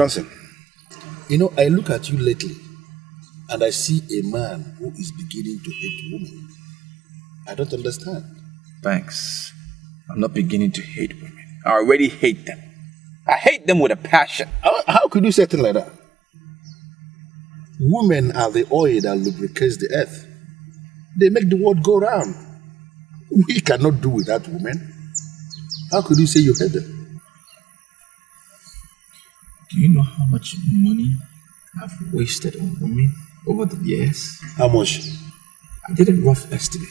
Johnson, you know, I look at you lately and I see a man who is beginning to hate women. I don't understand. Thanks. I'm not beginning to hate women. I already hate them. I hate them with a passion. How could you say things like that? Women are the oil that lubricates the earth. They make the world go round. We cannot do without women. How could you say you hate them? Do you know how much money I've wasted on women over the years? How much? I did a rough estimate.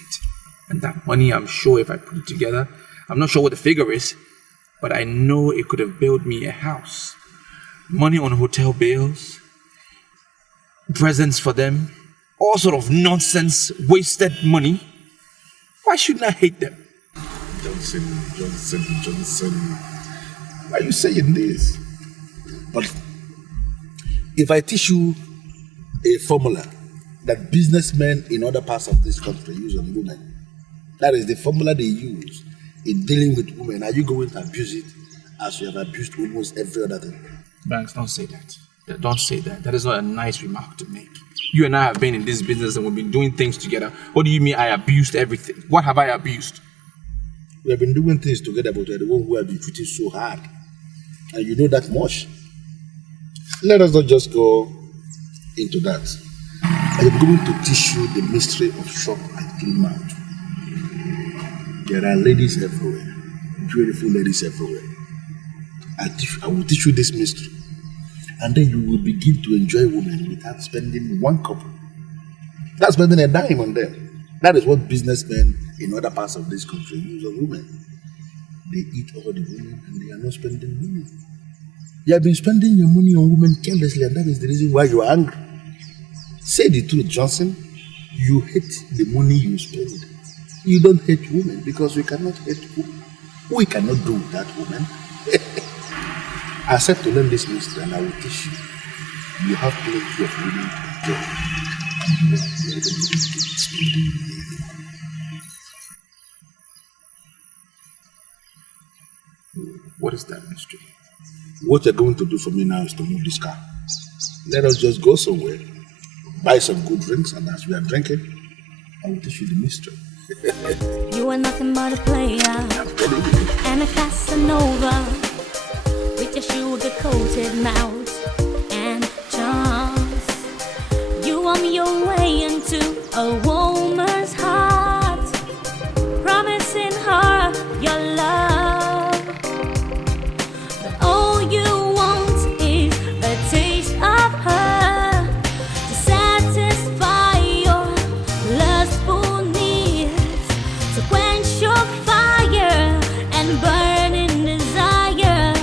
And that money, I'm sure if I put it together, I'm not sure what the figure is, but I know it could have built me a house. Money on hotel bills, presents for them, all sort of nonsense, wasted money. Why shouldn't I hate them? Johnson. Why are you saying this? But if I teach you a formula that businessmen in other parts of this country use on women, that is the formula they use in dealing with women, are you going to abuse it as you have abused almost every other thing? Banks, don't say that. Don't say that. That is not a nice remark to make. You and I have been in this business and we've been doing things together. What do you mean I abused everything? What have I abused? We have been doing things together, but we are the one who have been treating so hard. And you know that much. Let us not just go into that. I am going to teach you the mystery of shop and clean mouth. There are ladies everywhere, beautiful ladies everywhere. I will teach you this mystery. And then you will begin to enjoy women without spending one couple. Not spending a dime on them. That is what businessmen in other parts of this country use on women. They eat all the women and they are not spending money. You have been spending your money on women carelessly, and that is the reason why you are angry. Say the truth, Johnson. You hate the money you spend. You don't hate women because we cannot hate women. We cannot do without women. I said to learn this mystery and I will teach you. You have plenty of women to enjoy. And you have let them spending money. What is that mystery? What you're going to do for me now is to move this car. Let us just go somewhere, buy some good drinks, and as we are drinking, I will teach you the mystery. You are nothing but a player and a Casanova with your sugar-coated mouth and charms. You want your way into a woman's heart, promising her your love. But all you want is a taste of her to satisfy your lustful needs, to quench your fire and burning desire.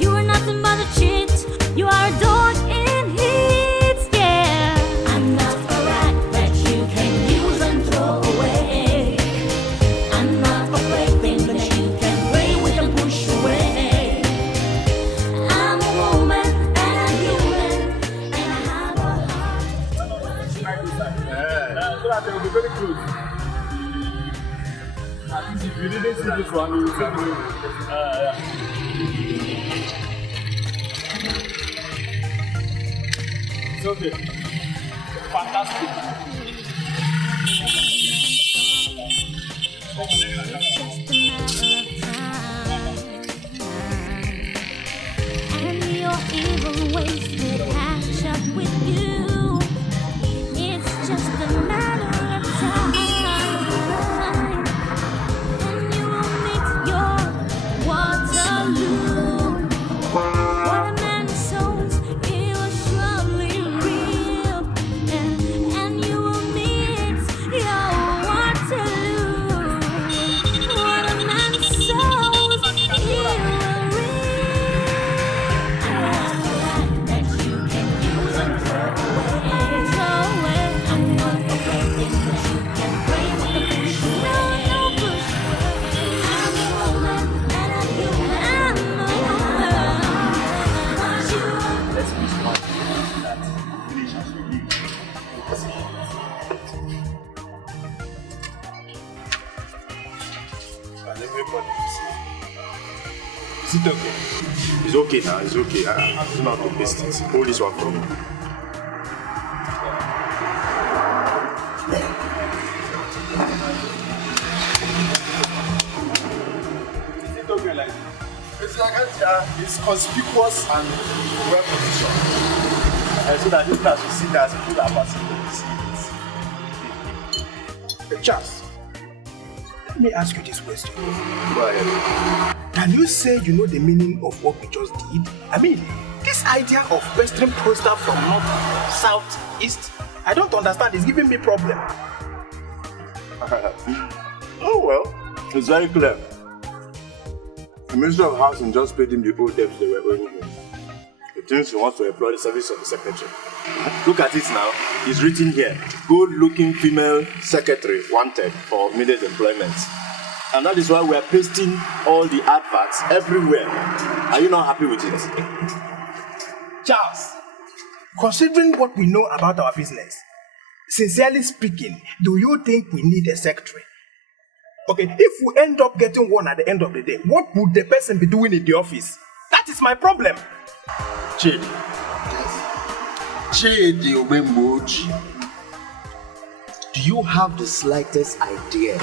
You are nothing but a cheat. You are adored in hits, yeah. I'm not a rat that you can use and throw away. I'm not a plaything that you can play with and push away. I'm a woman and I'm human and I have a heart. So that they will be very close. At least if you didn't see this one, you will see It's okay. Fantastic. And your evil ways will catch up with you. It's just a matter of time, and you will meet your Waterloo. What a man sows, he will surely reap, and Is it okay? It's okay now, it's okay. I don't have to paste it. Hold this one from me. Is it okay like It's conspicuous and well positioned. So that you can see that people are passing to see it. Charles, let me ask you this question. Go ahead. Can you say you know the meaning of what we just did? I mean, this idea of pestering poster from north, south, east, I don't understand. It's giving me problem. Oh well, it's very clear. The Ministry of Housing just paid him the old debts they were owing him. He thinks he wants to employ the service of the secretary. Look at it now. It's written here. Good-looking female secretary wanted for immediate employment. And that is why we are pasting all the adverts everywhere. Are you not happy with it? Charles, considering what we know about our business, sincerely speaking, do you think we need a secretary? Okay, if we end up getting one at the end of the day, what would the person be doing in the office? That is my problem. Chidi Obemboji, do you have the slightest idea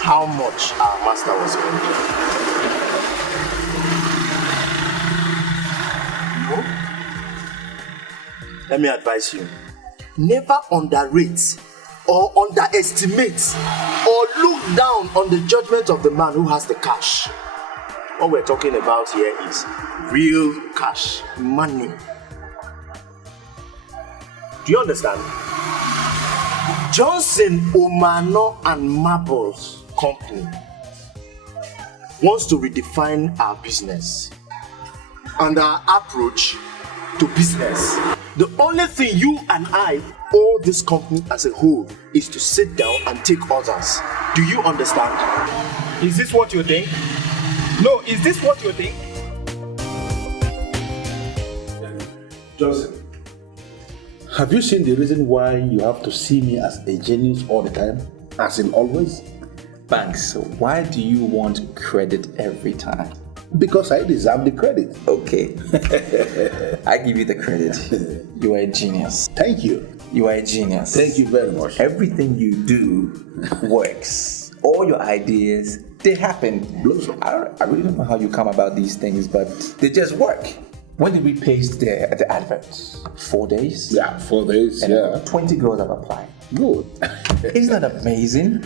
how much our master was spending? No? Let me advise you. Never underrate or underestimate or look down on the judgment of the man who has the cash. What we're talking about here is real cash, money. Do you understand? Johnson, Omano and Marbles Company wants to redefine our business and our approach to business. The only thing you and I owe this company as a whole is to sit down and take orders. Do you understand? Is this what you think? No, is this what you think? Johnson, have you seen the reason why you have to see me as a genius all the time? As in always? Banks, why do you want credit every time? Because I deserve the credit. Okay. I give you the credit. You are a genius. Thank you. You are a genius. Thank you very much. Everything you do works. All your ideas, they happen. I really don't know how you come about these things, but they just work. When did we paste the adverts? 4 days? Yeah, 4 days. And yeah. 20 girls have applied. Good. Isn't that amazing?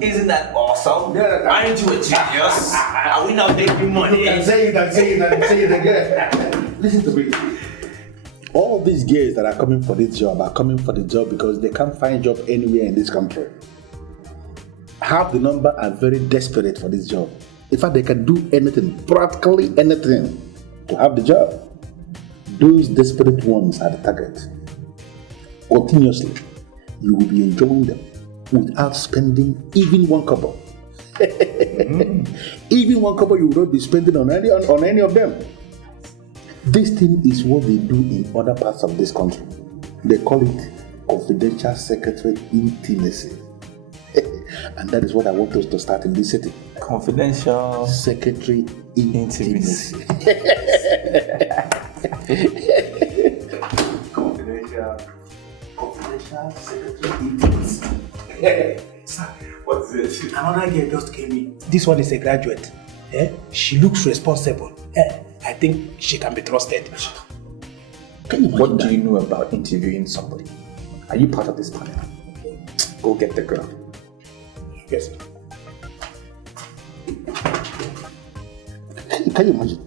Isn't that awesome? Yeah, aren't you a genius? Are we not making money? You can say it again. Listen to me. All these girls that are coming for this job are coming for the job because they can't find job anywhere in this country. Half the number are very desperate for this job. In fact, they can do anything, practically anything, to have the job. Those desperate ones are the target. Continuously, you will be enjoying them without spending even one kobo. Even one kobo you will not be spending on any of them. This thing is what they do in other parts of this country. They call it confidential secretary intimacy. And that is what I want us to start in this city. Confidential secretary intimacy. Confidential secretary intimacy. What's this? Another girl just came in. This one is a graduate. She looks responsible. I think she can be trusted. What do you know about interviewing somebody? Are you part of this panel? Go get the girl. Yes. Can you imagine?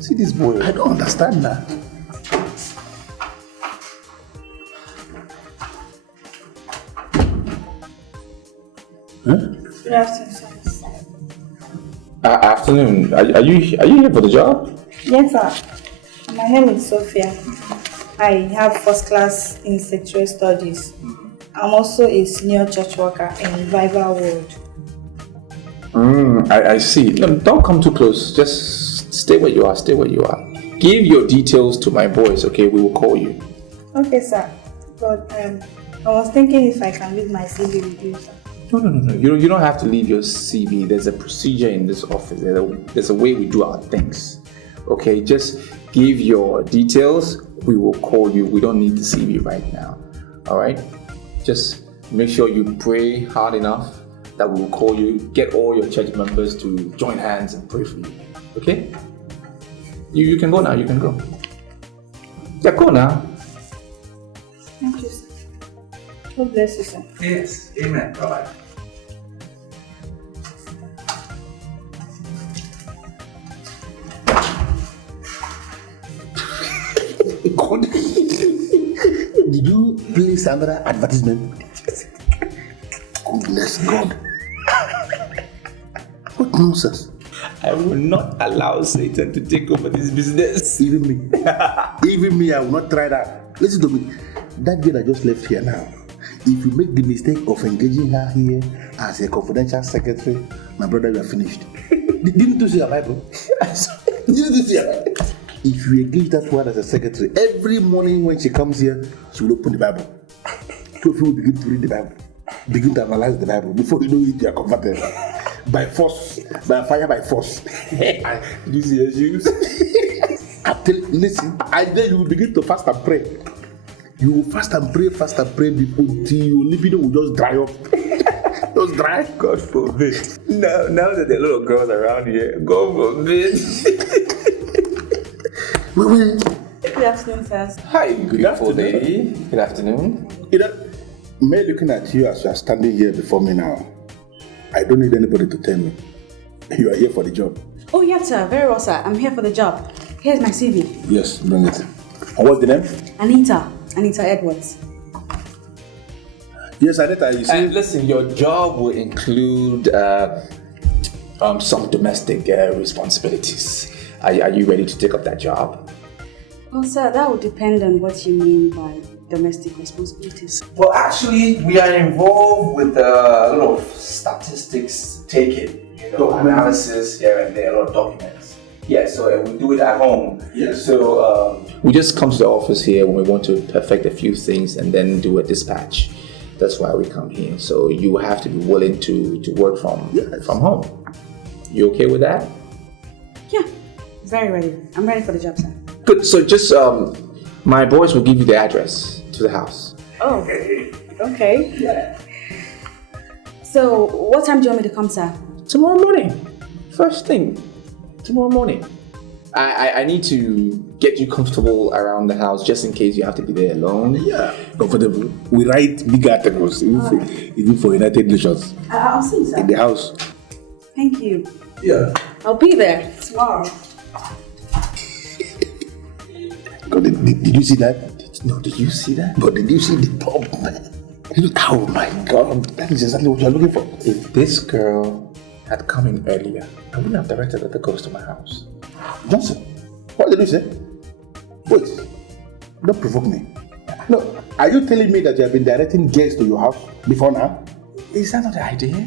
See this boy. I don't understand that. Huh? Good afternoon, sir. Afternoon. Are you here for the job? Yes, sir. My name is Sophia. I have first class in secretarial studies. I'm also a senior church worker in Revival World. I see. No, don't come too close. Just stay where you are. Stay where you are. Give your details to my boys, okay? We will call you. Okay, sir. But I was thinking if I can leave my CV with you, sir. No. You don't have to leave your CV. There's a procedure in this office. There's a way we do our things. Okay, just give your details. We will call you. We don't need the CV right now. All right? Just make sure you pray hard enough that we will call you. Get all your church members to join hands and pray for you. Okay? You can go now. You can go. Yeah, go now. Thank you, sir. God bless you, sir. Yes. Amen. Bye-bye. God. Did you place another advertisement? Goodness God. What nonsense? I will not allow Satan to take over this business. Even me, I will not try that. Listen to me. That girl that just left here now, if you make the mistake of engaging her here as a confidential secretary, my brother, you are finished. Didn't you see your Bible? Didn't you see your Bible? If you engage that one as a secretary, every morning when she comes here, she will open the Bible. So you will begin to read the Bible, begin to analyze the Bible. Before you know it, you are converted. By force, by fire, by force. Did you see your shoes? Listen, and then you will begin to fast and pray. You will fast and pray until your libido will just dry up. Just dry. God forbid. Now that there are a lot of girls around here, God forbid. Wait. Good afternoon, sir. Hi, beautiful lady. Good afternoon. Me looking at you as you are standing here before me now, I don't need anybody to tell me you are here for the job. Oh, yes, sir. Very well, sir. I'm here for the job. Here's my CV. Yes, bring it. And what's the name? Anita Edwards. Yes, Anita, you see. Listen, your job will include some domestic responsibilities. Are you ready to take up that job? Well, sir, that would depend on what you mean by domestic responsibilities. Well, actually, we are involved with a lot of statistics taking, analysis here and there, a lot of documents. Yeah, so we do it at home. Yeah. So we just come to the office here when we want to perfect a few things and then do a dispatch. That's why we come here. So you have to be willing to work from home. You okay with that? Yeah, very ready. I'm ready for the job, sir. Good. So just my boys will give you the address to the house. Oh, okay. Yeah. So what time do you want me to come, sir? Tomorrow morning. First thing. Tomorrow morning. I need to get you comfortable around the house just in case you have to be there alone. Yeah, comfortable. We write big articles, even for United Nations. I'll see you, sir. In the house. Thank you. Yeah. I'll be there tomorrow. God, did you see that? No, did you see that? But did you see the top, man? Oh my God, that is exactly what you're looking for. If this girl had come in earlier, I wouldn't have directed the girls to my house. Johnson, what did you say? Wait, don't provoke me. No, are you telling me that you have been directing guests to your house before now? Is that not the idea?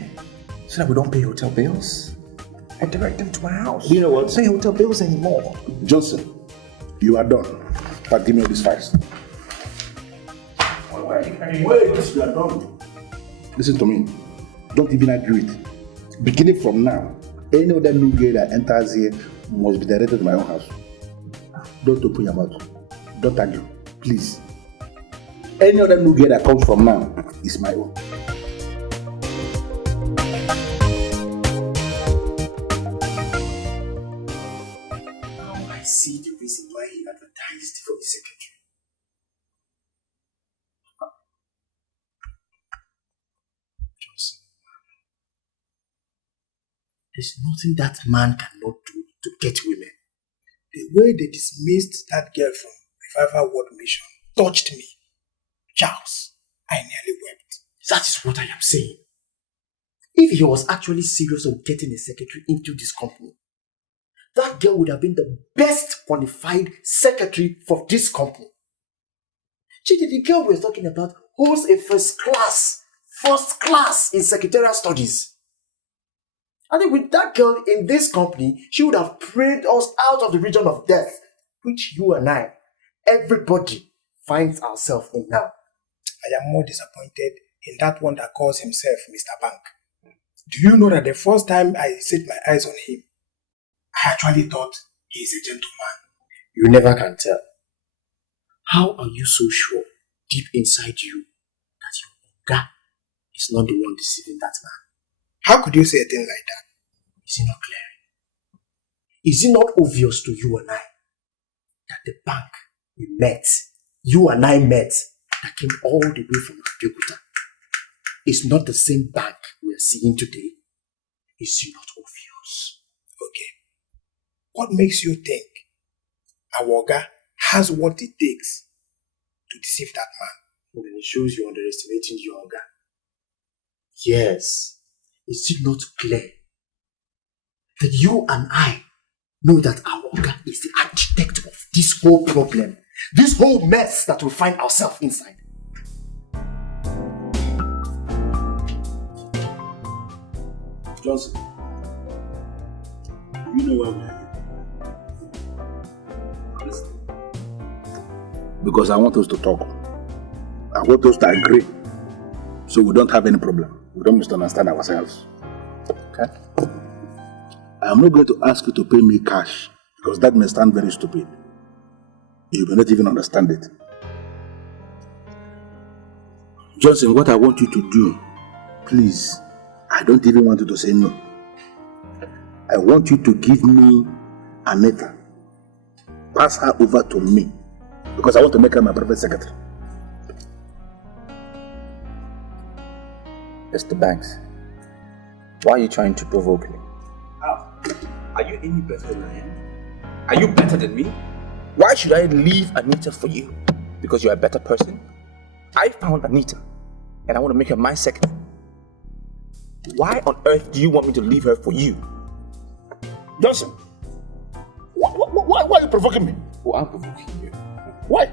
So that we don't pay hotel bills? I direct them to my house. You know what? Don't pay hotel bills anymore. Johnson, you are done. But give me all these files. Wait, you are done. Listen to me. Don't even argue it. Beginning from now, any other new girl that enters here must be directed to my own house. Don't open your mouth. Don't argue. Please. Any other new girl that comes from now is my own. Now I see the reason why he advertised for the secretary. Johnson, there's nothing that man cannot do to get women. The way they dismissed that girl from Revival World Mission touched me. Charles, I nearly wept. That is what I am saying. If he was actually serious on getting a secretary into this company, that girl would have been the best qualified secretary for this company. The girl we're talking about holds a first class in secretarial studies. I think with that girl in this company, she would have prayed us out of the region of death, which you and I, everybody, finds ourselves in now. I am more disappointed in that one that calls himself Mr. Bank. Do you know that the first time I set my eyes on him, I actually thought he is a gentleman. You never can tell. How are you so sure, deep inside you, that your Oga is not the one deceiving that man? How could you say a thing like that? Is it not clear? Is it not obvious to you and I that the bank we met, you and I met, that came all the way from Abeokuta, is not the same bank we are seeing today? Is it not obvious? Okay. What makes you think our Oga has what it takes to deceive that man? Then it shows you're underestimating your Oga. Yes. Is it not clear that you and I know that our Oga is the architect of this whole problem, this whole mess that we find ourselves inside? Johnson, do you know why we are here? Listen. Because I want us to talk. I want us to agree. So we don't have any problem. We don't misunderstand ourselves. Okay? I'm not going to ask you to pay me cash because that may sound very stupid. You may not even understand it. Johnson, what I want you to do, please, I don't even want you to say no. I want you to give me Anita. Pass her over to me because I want to make her my private secretary. Mr. Banks, why are you trying to provoke me? How? Are you any better than I am? Are you better than me? Why should I leave Anita for you? Because you're a better person? I found Anita, and I want to make her my secretary. Why on earth do you want me to leave her for you? Johnson, why are you provoking me? Well, I'm provoking you. Why?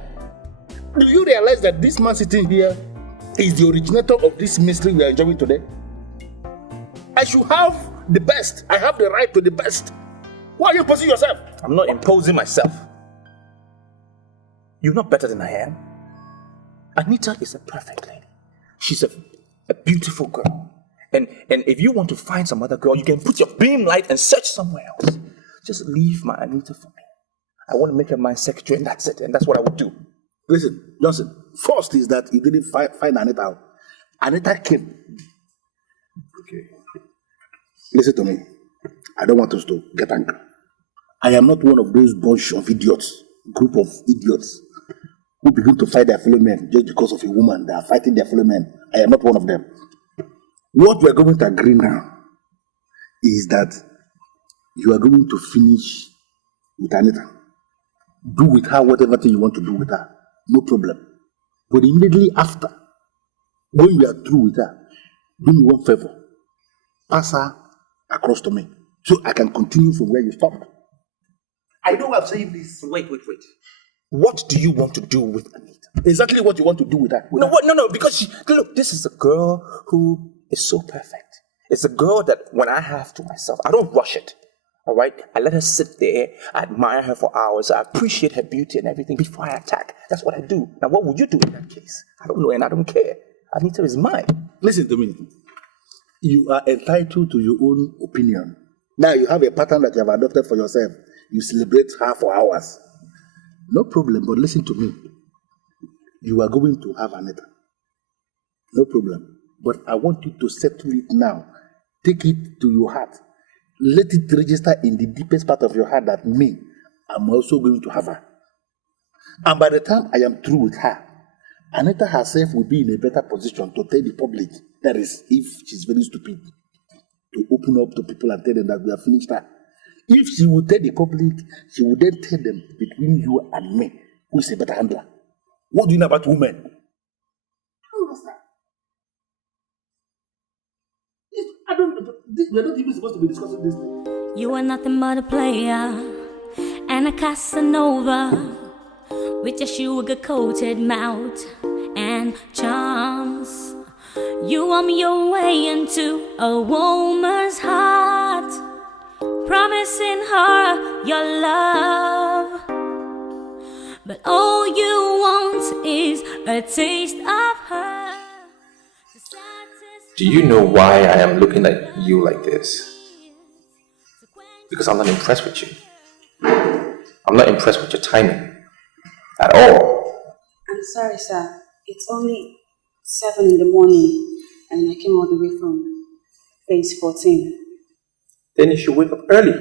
Do you realize that this man sitting here is the originator of this mystery we are enjoying today? I should have the best. I have the right to the best. Why are you imposing yourself? I'm not imposing myself. You're not better than I am. Anita is a perfect lady. She's a beautiful girl. And if you want to find some other girl, you can put your beam light and search somewhere else. Just leave my Anita for me. I want to make her my secretary, and that's it. And that's what I would do. Listen, Johnson, first is that you didn't find Anita out. Anita came. Okay. Listen to me. I don't want us to get angry. I am not one of those bunch of idiots, group of idiots, who begin to fight their fellow men just because of a woman. They are fighting their fellow men. I am not one of them. What we are going to agree now is that you are going to finish with Anita. Do with her whatever thing you want to do with her. No problem. But immediately after, when you are through with her, do me one favor. Pass her across to me so I can continue from where you stopped. I know I'm saying this. Wait. What do you want to do with Anita? Exactly what you want to do with her. No, because look, this is a girl who is so perfect. It's a girl that when I have to myself, I don't rush it. All right? I let her sit there, I admire her for hours, I appreciate her beauty and everything before I attack. That's what I do. Now, what would you do in that case? I don't know and I don't care. Anita is mine. Listen to me. You are entitled to your own opinion. Now you have a pattern that you have adopted for yourself. You celebrate her for hours. No problem, but listen to me. You are going to have Anita. No problem. But I want you to settle it now. Take it to your heart. Let it register in the deepest part of your heart that me, I'm also going to have her. And by the time I am through with her, Anita herself will be in a better position to tell the public, that is, if she's very stupid, to open up to people and tell them that we have finished her. If she will tell the public, she will then tell them, between you and me, who is a better handler. What do you know about women? We're not even supposed to be discussing this thing. You are nothing but a player and a Casanova with your sugar-coated mouth and charms. You warm your way into a woman's heart, promising her your love. But all you want is a taste of her. Do you know why I am looking at you like this? Because I'm not impressed with you. I'm not impressed with your timing at all. I'm sorry, sir. It's only 7 in the morning and I came all the way from phase 14. Then you should wake up early.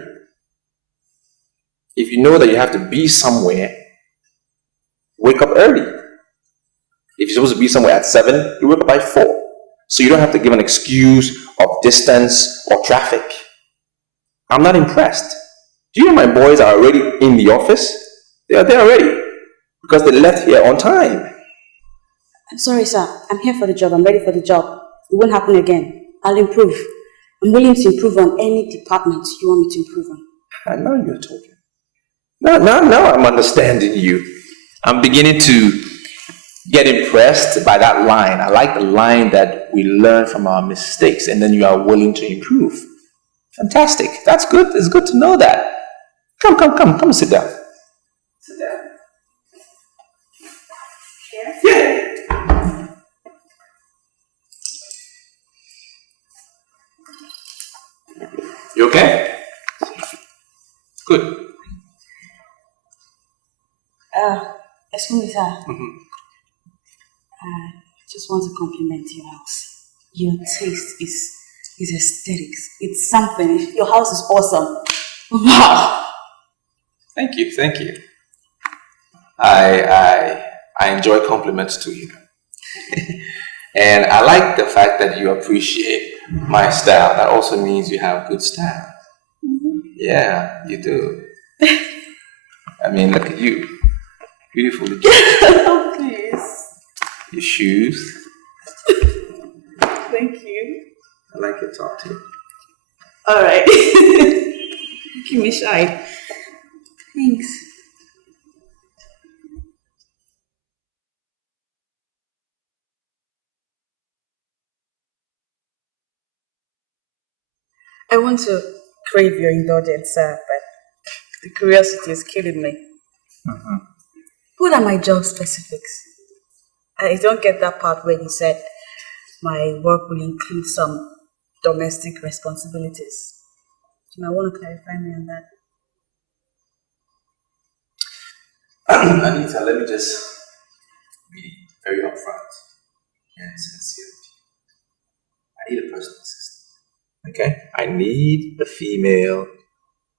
If you know that you have to be somewhere, wake up early. If you're supposed to be somewhere at 7, you wake up by 4. So you don't have to give an excuse of distance or traffic. I'm not impressed. Do you know my boys are already in the office? They are there already. Because they left here on time. I'm sorry, sir. I'm here for the job. I'm ready for the job. It won't happen again. I'll improve. I'm willing to improve on any department you want me to improve on. And now you're talking. Now I'm understanding you. I'm beginning to get impressed by that line. I like the line that we learn from our mistakes and then you are willing to improve. Fantastic. That's good. It's good to know that. Come and sit down. Sit down. Yeah. You okay? Good. Excuse me, sir. I just want to compliment your house. Your taste is aesthetics. It's something. Your house is awesome. Wow. Thank you. I enjoy compliments too, you know. And I like the fact that you appreciate my style. That also means you have good style. Mm-hmm. Yeah, you do. I mean, look at you. Beautifully dressed. Please. Your shoes. Thank you. I like your top too. Alright. Keep me shy. Thanks. I want to crave your indulgence, sir, but the curiosity is killing me. Mm-hmm. What are my job specifics? I don't get that part where you said my work will include some domestic responsibilities. You might want to clarify me on that. Anita, let me just be very upfront and sincere with you. I need a personal assistant. Okay? I need a female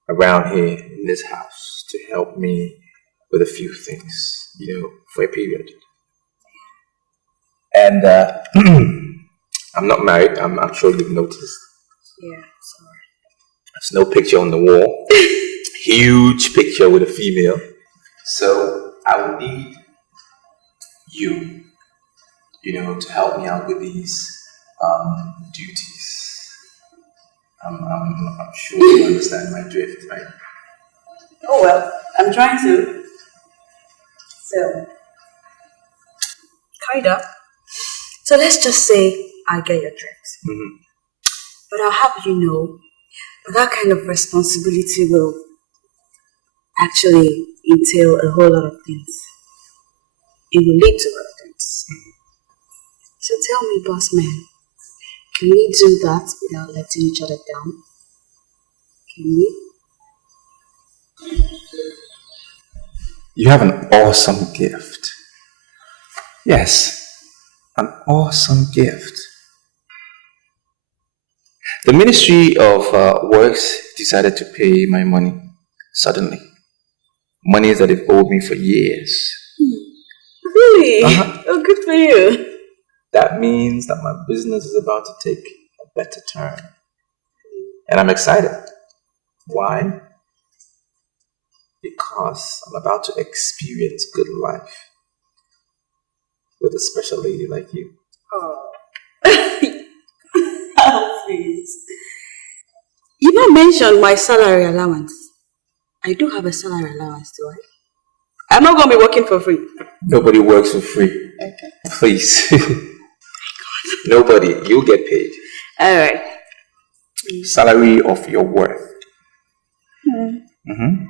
around here in this house to help me with a few things, you know, for a period. And I'm not married. I'm sure you've noticed. Yeah, sorry. There's no picture on the wall. Huge picture with a female. So I will need you, you know, to help me out with these duties. I'm sure you understand my drift, right? Oh well, I'm trying to. So, kinda. So let's just say I get your drift. Mm-hmm. But I'll have you know that kind of responsibility will actually entail a whole lot of things. It will lead to a lot of things. Mm-hmm. So tell me, boss man, can we do that without letting each other down? Can we? You have an awesome gift. Yes, an awesome gift. The Ministry of Works decided to pay my money suddenly. Money that they've owed me for years. Really? Oh, good for you. That means that my business is about to take a better turn. And I'm excited. Why? Because I'm about to experience good life with a special lady like you. Oh. Oh, please. You don't mention my salary allowance. I do have a salary allowance, do I? I'm not going to be working for free. Nobody works for free. Okay. Please. Nobody. You'll get paid. All right. Salary of your worth. Mm-hmm.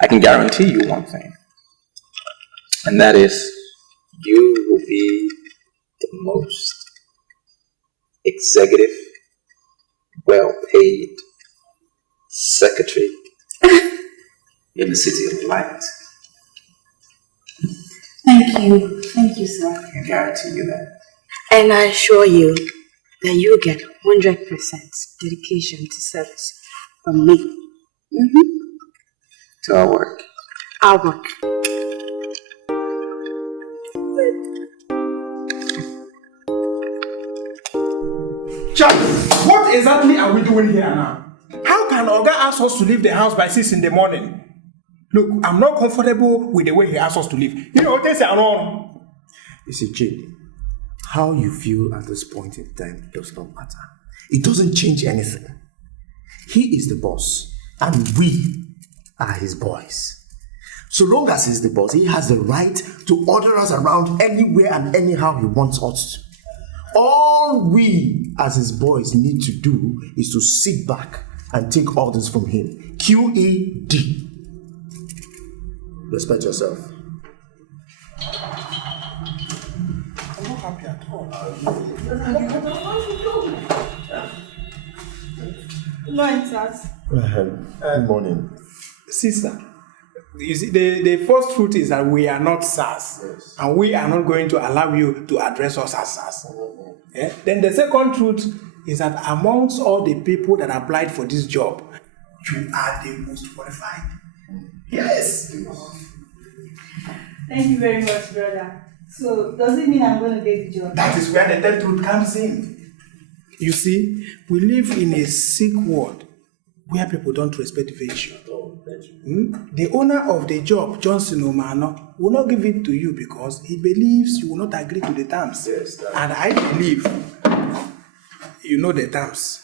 I can guarantee you one thing. And that is, you will be the most executive, well-paid secretary in the city of light. Thank you, sir. I can guarantee you that. And I assure you that you get 100% dedication to service from me. To our work. Our work. Chuck, what exactly are we doing here now? How can Oga ask us to leave the house by 6 in the morning? Look, I'm not comfortable with the way he asked us to leave. You know, this is wrong. You see, Jane, how you feel at this point in time does not matter. It doesn't change anything. He is the boss, and we are his boys. So long as he's the boss, he has the right to order us around anywhere and anyhow he wants us to. All we as his boys need to do is to sit back and take orders from him. QED. Respect yourself. I'm not happy at all. Good morning. Sister, you see, the first truth is that we are not SARS. Yes. And we are not going to allow you to address us as SARS. Yeah? Then the second truth is that amongst all the people that applied for this job, you are the most qualified. Yes. Thank you very much, brother. So, does it mean I'm going to get the job? That is where the third truth comes in. You see, we live in a sick world where people don't respect virtue. The owner of the job, Johnson Omano, will not give it to you because he believes you will not agree to the terms. Yes, and I believe you know the terms.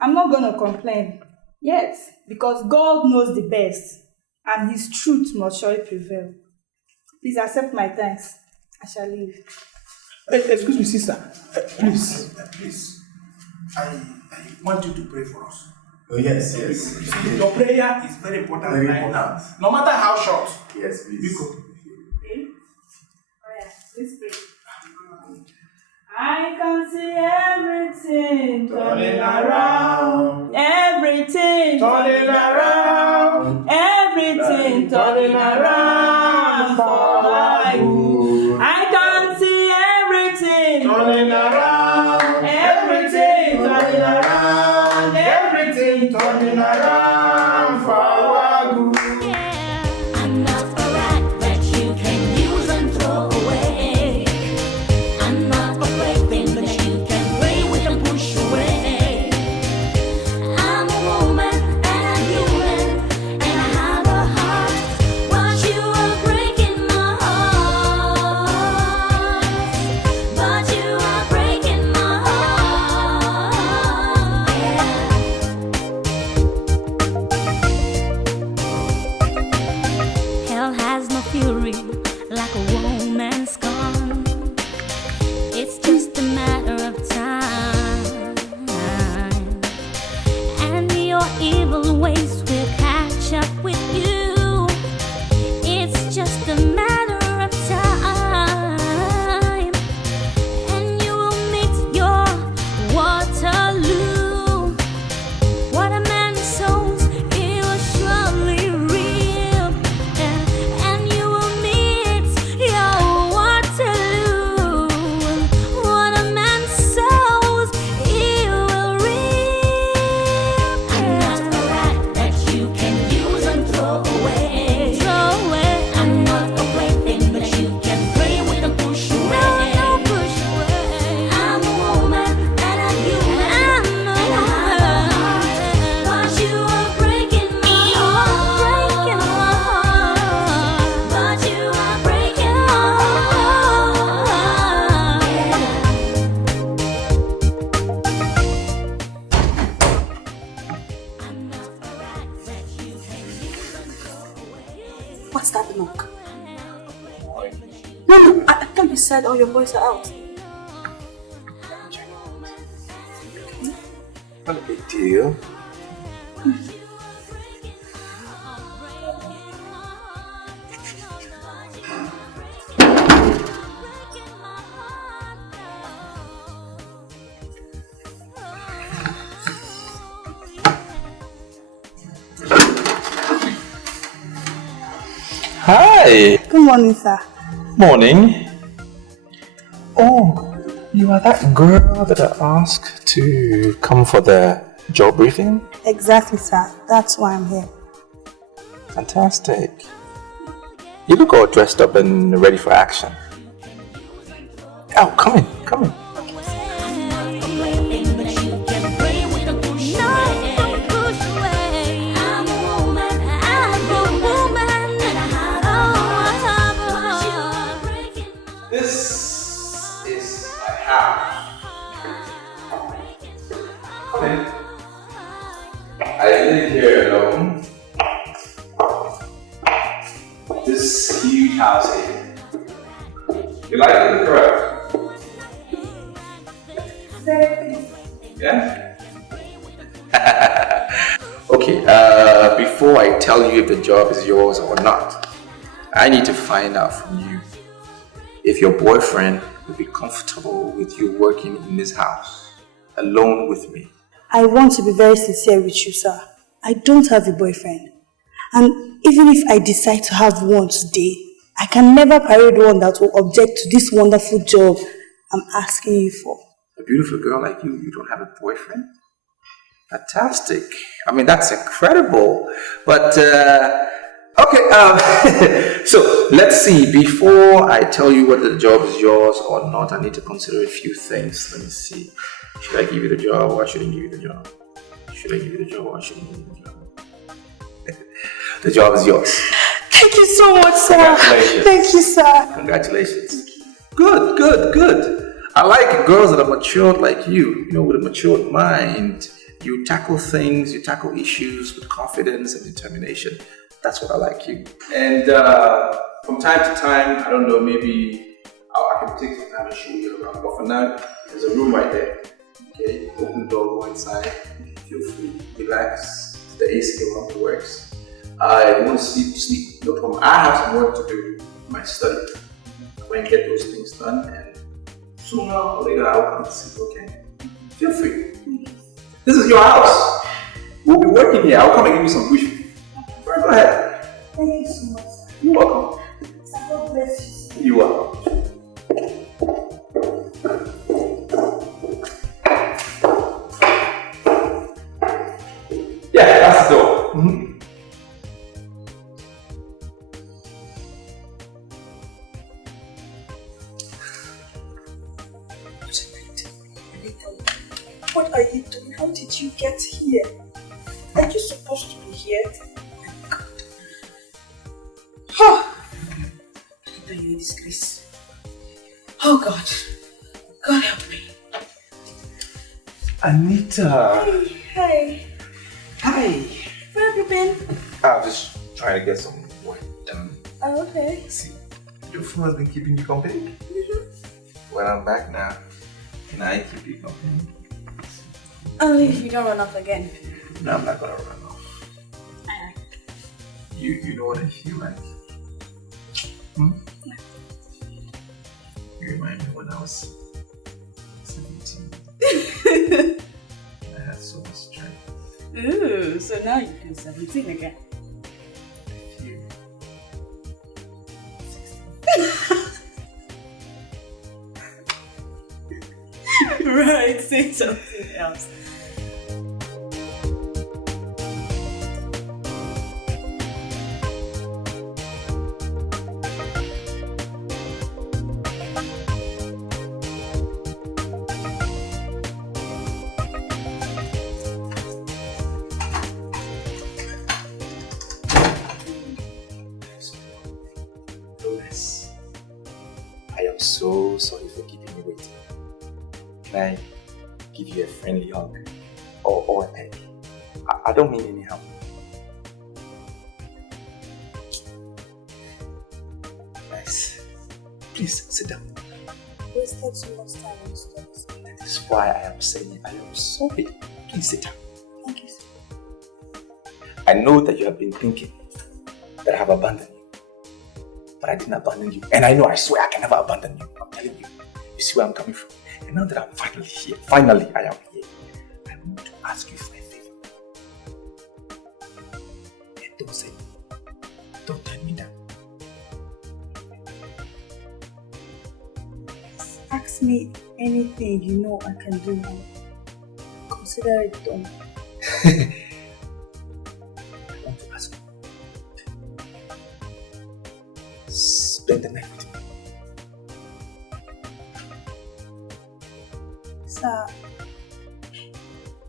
I'm not going to complain. Yes, because God knows the best, and His truth must surely prevail. Please accept my thanks. I shall leave. Excuse me, sister. Please. I want you to pray for us. Oh, yes. See, your prayer is very important Very right important. now. No matter how short. Yes, please. You go. Okay? Alright, let's pray. I can see everything turning around. Everything turning around. Everything turning around for my good. I can see everything turning around. Everything turning around. Everything turning around for our good. I'm not a rat that you can use and throw away. I'm not a plaything that you can play with and push away. I'm a woman and I'm human and I have a heart, but you are breaking my heart. But you are breaking my heart. Hell has no fury like a woman's scorn. It's just a matter of time, and your evil ways will catch up with you. It's just a matter of time, and you will meet your Waterloo. What a man sows, he will surely reap, and you will meet your Waterloo. What a man sows, he will reap. I'm not a rat that you can use and throw away. I'm not a plaything that you can play with and push away. I'm a woman and I'm human and I have a heart, but you are breaking my heart. But you are breaking my heart. I'm not a rat that you can use and throw away. What's that knock? No, I thought you said all your boys are out. Not a big deal. Hi. Good morning, sir. Morning. Oh, you are that girl that I asked to come for the job briefing? Exactly, sir. That's why I'm here. Fantastic. You look all dressed up and ready for action. Oh, come in, come in. This is my house. Come in. I live here alone. This huge house here. You like it, correct? Yeah? Okay, before I tell you if the job is yours or not, I need to find out from you if your boyfriend would be comfortable with you working in this house, alone with me. I want to be very sincere with you, sir. I don't have a boyfriend. And even if I decide to have one today, I can never parade one that will object to this wonderful job I'm asking you for. A beautiful girl like you don't have a boyfriend? Fantastic. I mean, that's incredible. But, okay, so let's see. Before I tell you whether the job is yours or not, I need to consider a few things. Let me see. Should I give you the job or I shouldn't give you the job? Should I give you the job or I shouldn't give you the job? The job is yours. Thank you so much, sir. Congratulations. Thank you, sir. Congratulations. Good, good, good. I like girls that are matured like you, with a matured mind. You tackle things, you tackle issues with confidence and determination. That's what I like you. And from time to time, I don't know, maybe I can take some time and show you around. But for now, there's a room right there. Okay, open the door, go inside. Feel free, relax. The AC room works. You want to sleep, no problem. I have some work to do in my study. I'm going to get those things done, and sooner or later I'll come and sleep, okay? Feel free. This is your house. We'll be working here. I'll come and give you some briefing. Go ahead. Thank you so much. You're welcome. God bless you. You are. Yeah, that's the door. Mm-hmm. What are you doing? How did you get here? Are you supposed to be here? Oh my God. Oh. I know you're a disgrace. Oh God. God help me. Anita. Hey. Hi. Where have you been? I'm just trying to get some work done. Oh, okay. See, your phone has been keeping you company? Mm-hmm. Well, I'm back now. Can I keep you company? Only if you don't run off again. No, I'm not gonna run off. You know what I feel like? You remind me when I was 17. I had so much strength. Ooh, so now you feel 17 again. I feel 16. Right, say something else. I am so sorry for keeping you waiting. Can I give you a friendly hug or a pet? I don't mean any harm. Nice. Please sit down. Wasted so much time on studies. That is why I am saying I am sorry. Please sit down. Thank you, sir. I know that you have been thinking that I have abandoned you. But I didn't abandon you. And I swear I can never abandon you. I'm telling you. You see where I'm coming from? And now that I'm finally here, I am here, I want to ask you for a favor. And don't say no. Don't turn me down. ask me anything you know I can do now. Consider it done. I want to ask you. Spend the night with me. Sir,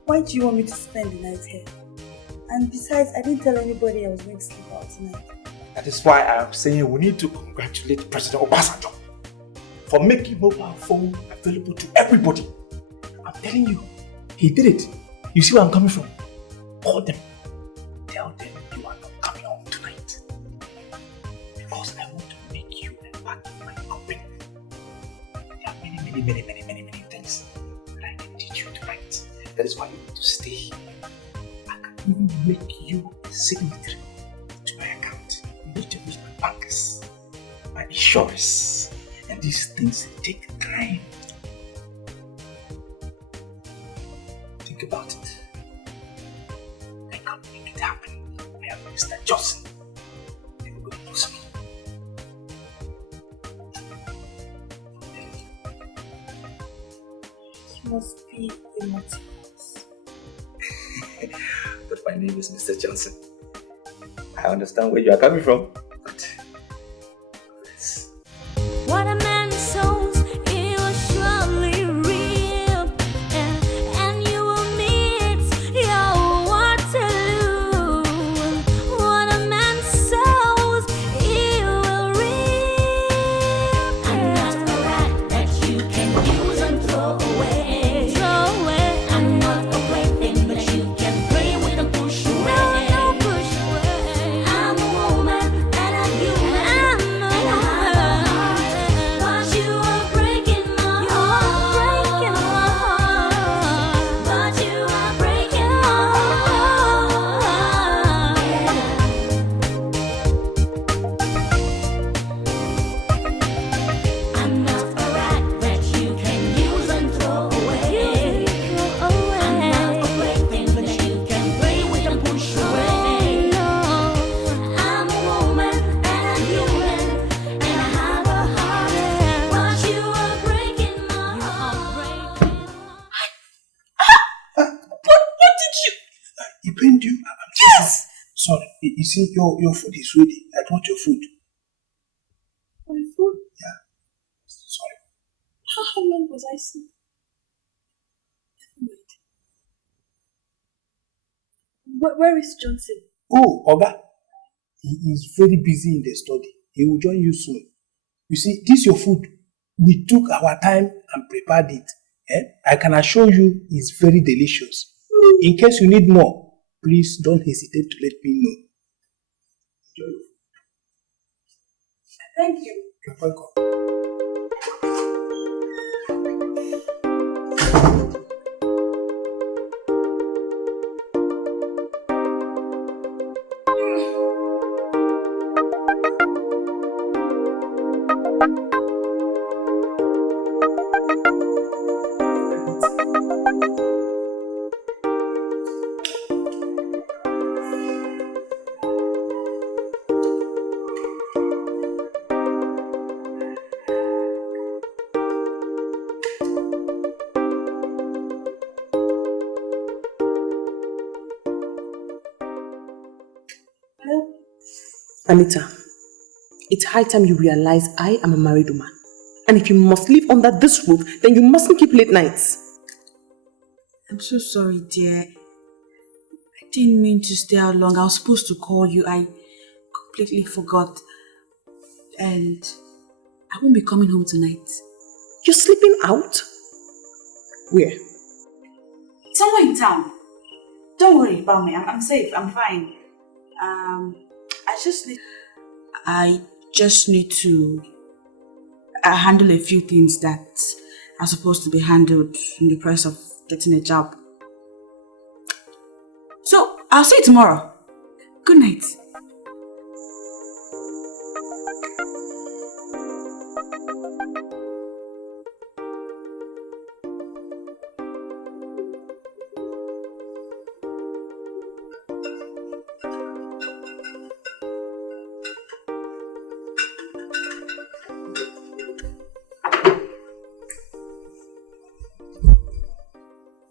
why do you want me to spend the night here? And besides, I didn't tell anybody I was going to sleep out tonight. That is why I am saying we need to congratulate President Obasanjo for making mobile phone available to everybody. I'm telling you, he did it. You see where I'm coming from? Call them. Tell them you are not coming home tonight. Because I want to make you a part of my company. There are many things that I can teach you tonight. That is why you need to stay here. I can even make you a signatory to my account. You need to meet my bankers, my insurers, and these things take time. Think about it. I can't make it happen. I am Mr. Johnson. Everybody knows me. You must be a multi-class. But my name is Mr. Johnson. I understand where you are coming from. But What a man sows, he will surely reap, and you will meet your Waterloo. What a man sows, he will reap. I'm not a rat that you can use and throw away. I'm not a plaything that you can play with and push away. No, push away. I'm a woman and a human, and I have a heart. But you are breaking my heart. But you are breaking my heart. I'm not a rat that you can use and throw away. I'm not a plaything that you can play with and push away. I'm a woman and a human, and I have a heart. But you are breaking my heart. What did you? He pained you? Yes! Sorry, you see, your food is ready. I brought your food. My food? Yeah. Sorry. How long was I asleep? Where is Johnson? Oh, Oga. He is very busy in the study. He will join you soon. You see, this your food. We took our time and prepared it. I can assure you it's very delicious. In case you need more, please don't hesitate to let me know. Enjoy. Thank you. You're welcome. Anita, it's high time you realize I am a married woman. And if you must live under this roof, then you mustn't keep late nights. I'm so sorry, dear. I didn't mean to stay out long. I was supposed to call you. I completely forgot. And I won't be coming home tonight. You're sleeping out? Where? Somewhere in town. Don't worry about me. I'm safe. I'm fine. I just need to handle a few things that are supposed to be handled in the process of getting a job. So, I'll see you tomorrow. Good night.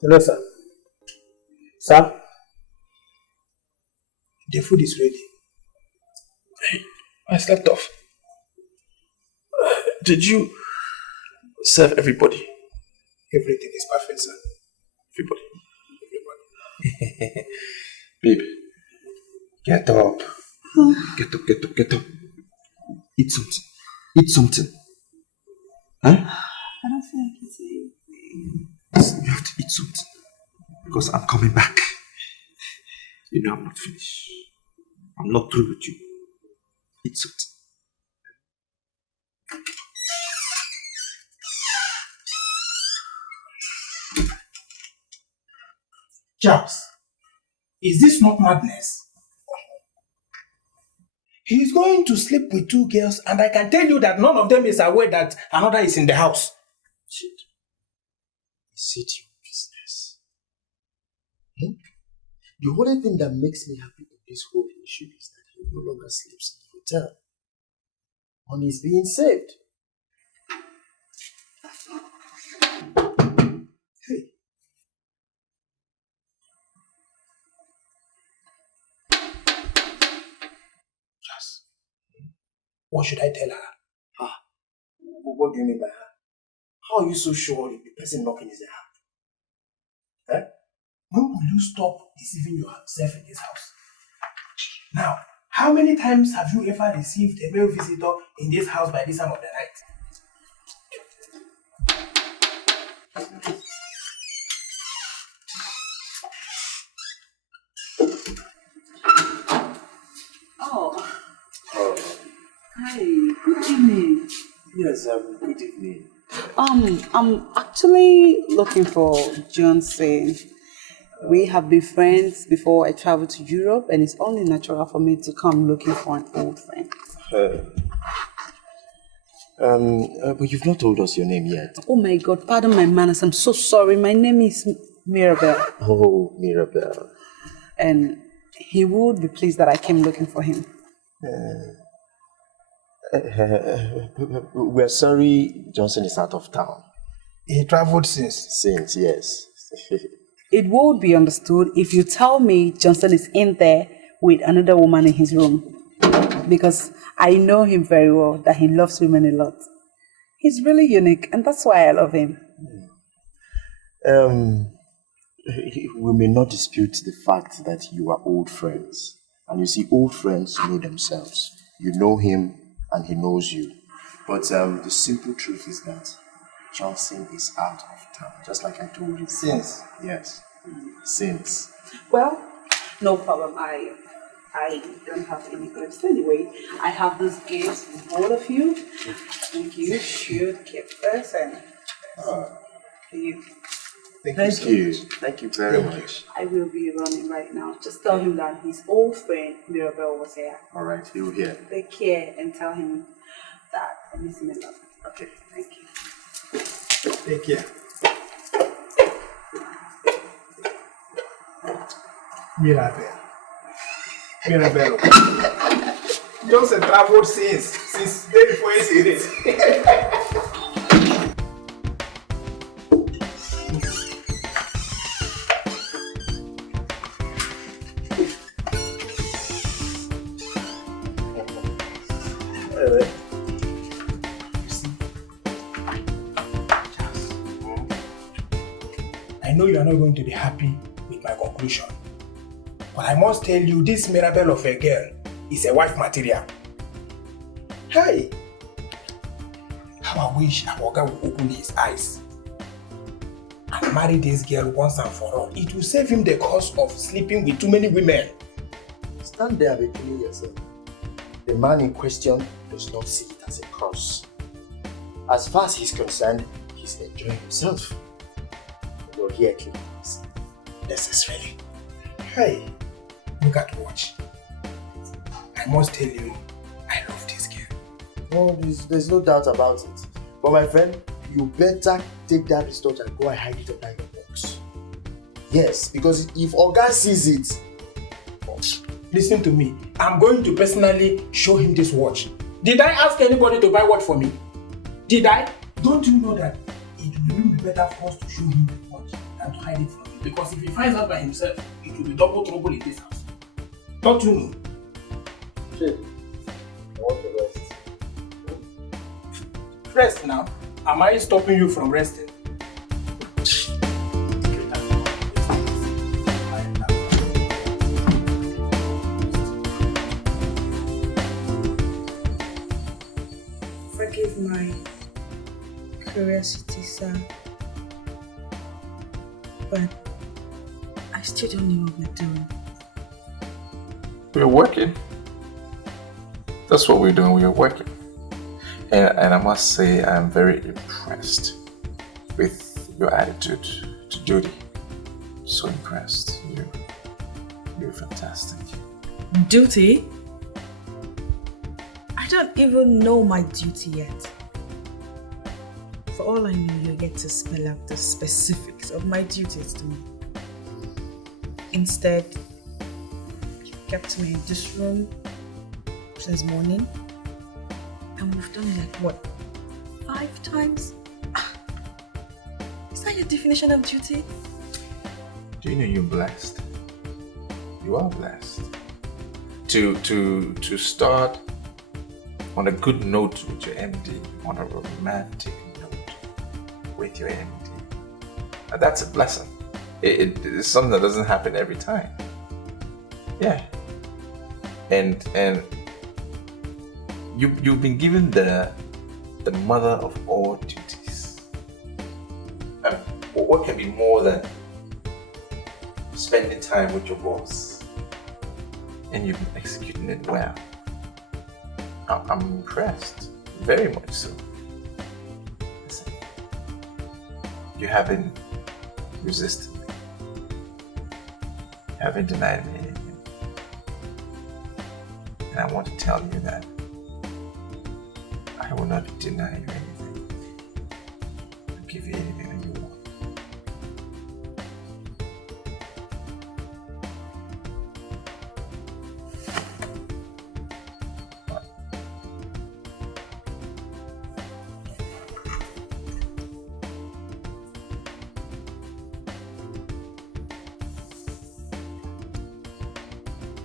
Hello, sir. Sir? The food is ready. I slept off. Did you serve everybody? Everything is perfect, sir. Everybody. Babe, get up. Get up. Eat something. Eat something. Huh? I don't feel like eating anything. You have to eat something. Because I'm coming back. You know I'm not finished. I'm not through with you. Eat something. Charles, is this not madness? He is going to sleep with 2 girls, and I can tell you that none of them is aware that another is in the house. Shit. Is it your business? The only thing that makes me happy in this whole issue is that he no longer sleeps in the hotel. Money is being saved. Hey. Just, what should I tell her? What do you mean by her? How are you so sure if the person knocking is a her? When will you stop deceiving yourself in this house? Now, how many times have you ever received a male visitor in this house by this time of the night? Hi, good evening. Yes, good evening. I'm actually looking for Johnson. We have been friends before I traveled to Europe, and it's only natural for me to come looking for an old friend. But you've not told us your name yet. Oh my God, pardon my manners. I'm so sorry. My name is Mirabel. Oh, Mirabel. And he would be pleased that I came looking for him. We're sorry Johnson is out of town. He traveled since? Since, yes. It would be understood if you tell me Johnson is in there with another woman in his room. Because I know him very well, that he loves women a lot. He's really unique, and that's why I love him. We may not dispute the fact that you are old friends. And you see, old friends know themselves. You know him, and he knows you. But the simple truth is that Johnson is out of town, just like I told you. Since? Yes, since. Well, no problem. I don't have any gifts anyway. I have this gift for all of you. And you should keep this and you. Thank you. Thank you very much. I will be running right now. Just tell him that his old friend Mirabel was here. All right, he'll hear. Take care and tell him that I miss him a lot. Okay. Thank you. Take care. Mirabel. Johnson traveled since day before he said it. I know you are not going to be happy with my conclusion. But I must tell you, this Mirabel of a girl is a wife material. Hey! How I wish our guy would open his eyes and marry this girl once and for all. It will save him the cost of sleeping with too many women. Stand there between yourself. The man in question does not see it as a curse. As far as he's concerned, he's enjoying himself. You're here, please. Necessarily. Hey, look at watch. I must tell you, I love this girl. No, there's no doubt about it. But my friend, you better take that wristwatch and go and hide it under your box. Yes, because if Oga sees it... Listen to me. I'm going to personally show him this watch. Did I ask anybody to buy watch for me? Did I? Don't you know that it will be better for us to show him the watch than to hide it from him? Because if he finds out by himself, it will be double trouble in this house. Don't you know? Chief, I want to rest. Rest now. Am I stopping you from resting? Forgive my curiosity, sir. But I still don't know what we're doing. We're working. That's what we're doing. We are working. And I must say, I'm very impressed with your attitude to duty. So impressed. You're fantastic. Duty? I don't even know my duty yet. For all I know, you're yet to spell out the specifics of my duties to me. Instead, you kept me in this room since morning, and we've done it like what, 5 times? Is that your definition of duty? Do you know you're blessed? You are blessed. To start on a good note with your MD, on a romantic note with your MD. That's a blessing. It's something that doesn't happen every time. Yeah. And you've been given the mother of all duties. I mean, what can be more than spending time with your boss? And you've been executing it well. I'm impressed, very much so. Listen, you haven't resisted me. You haven't denied me anything. And I want to tell you that I will not deny you anything. I'll give you anything that you want.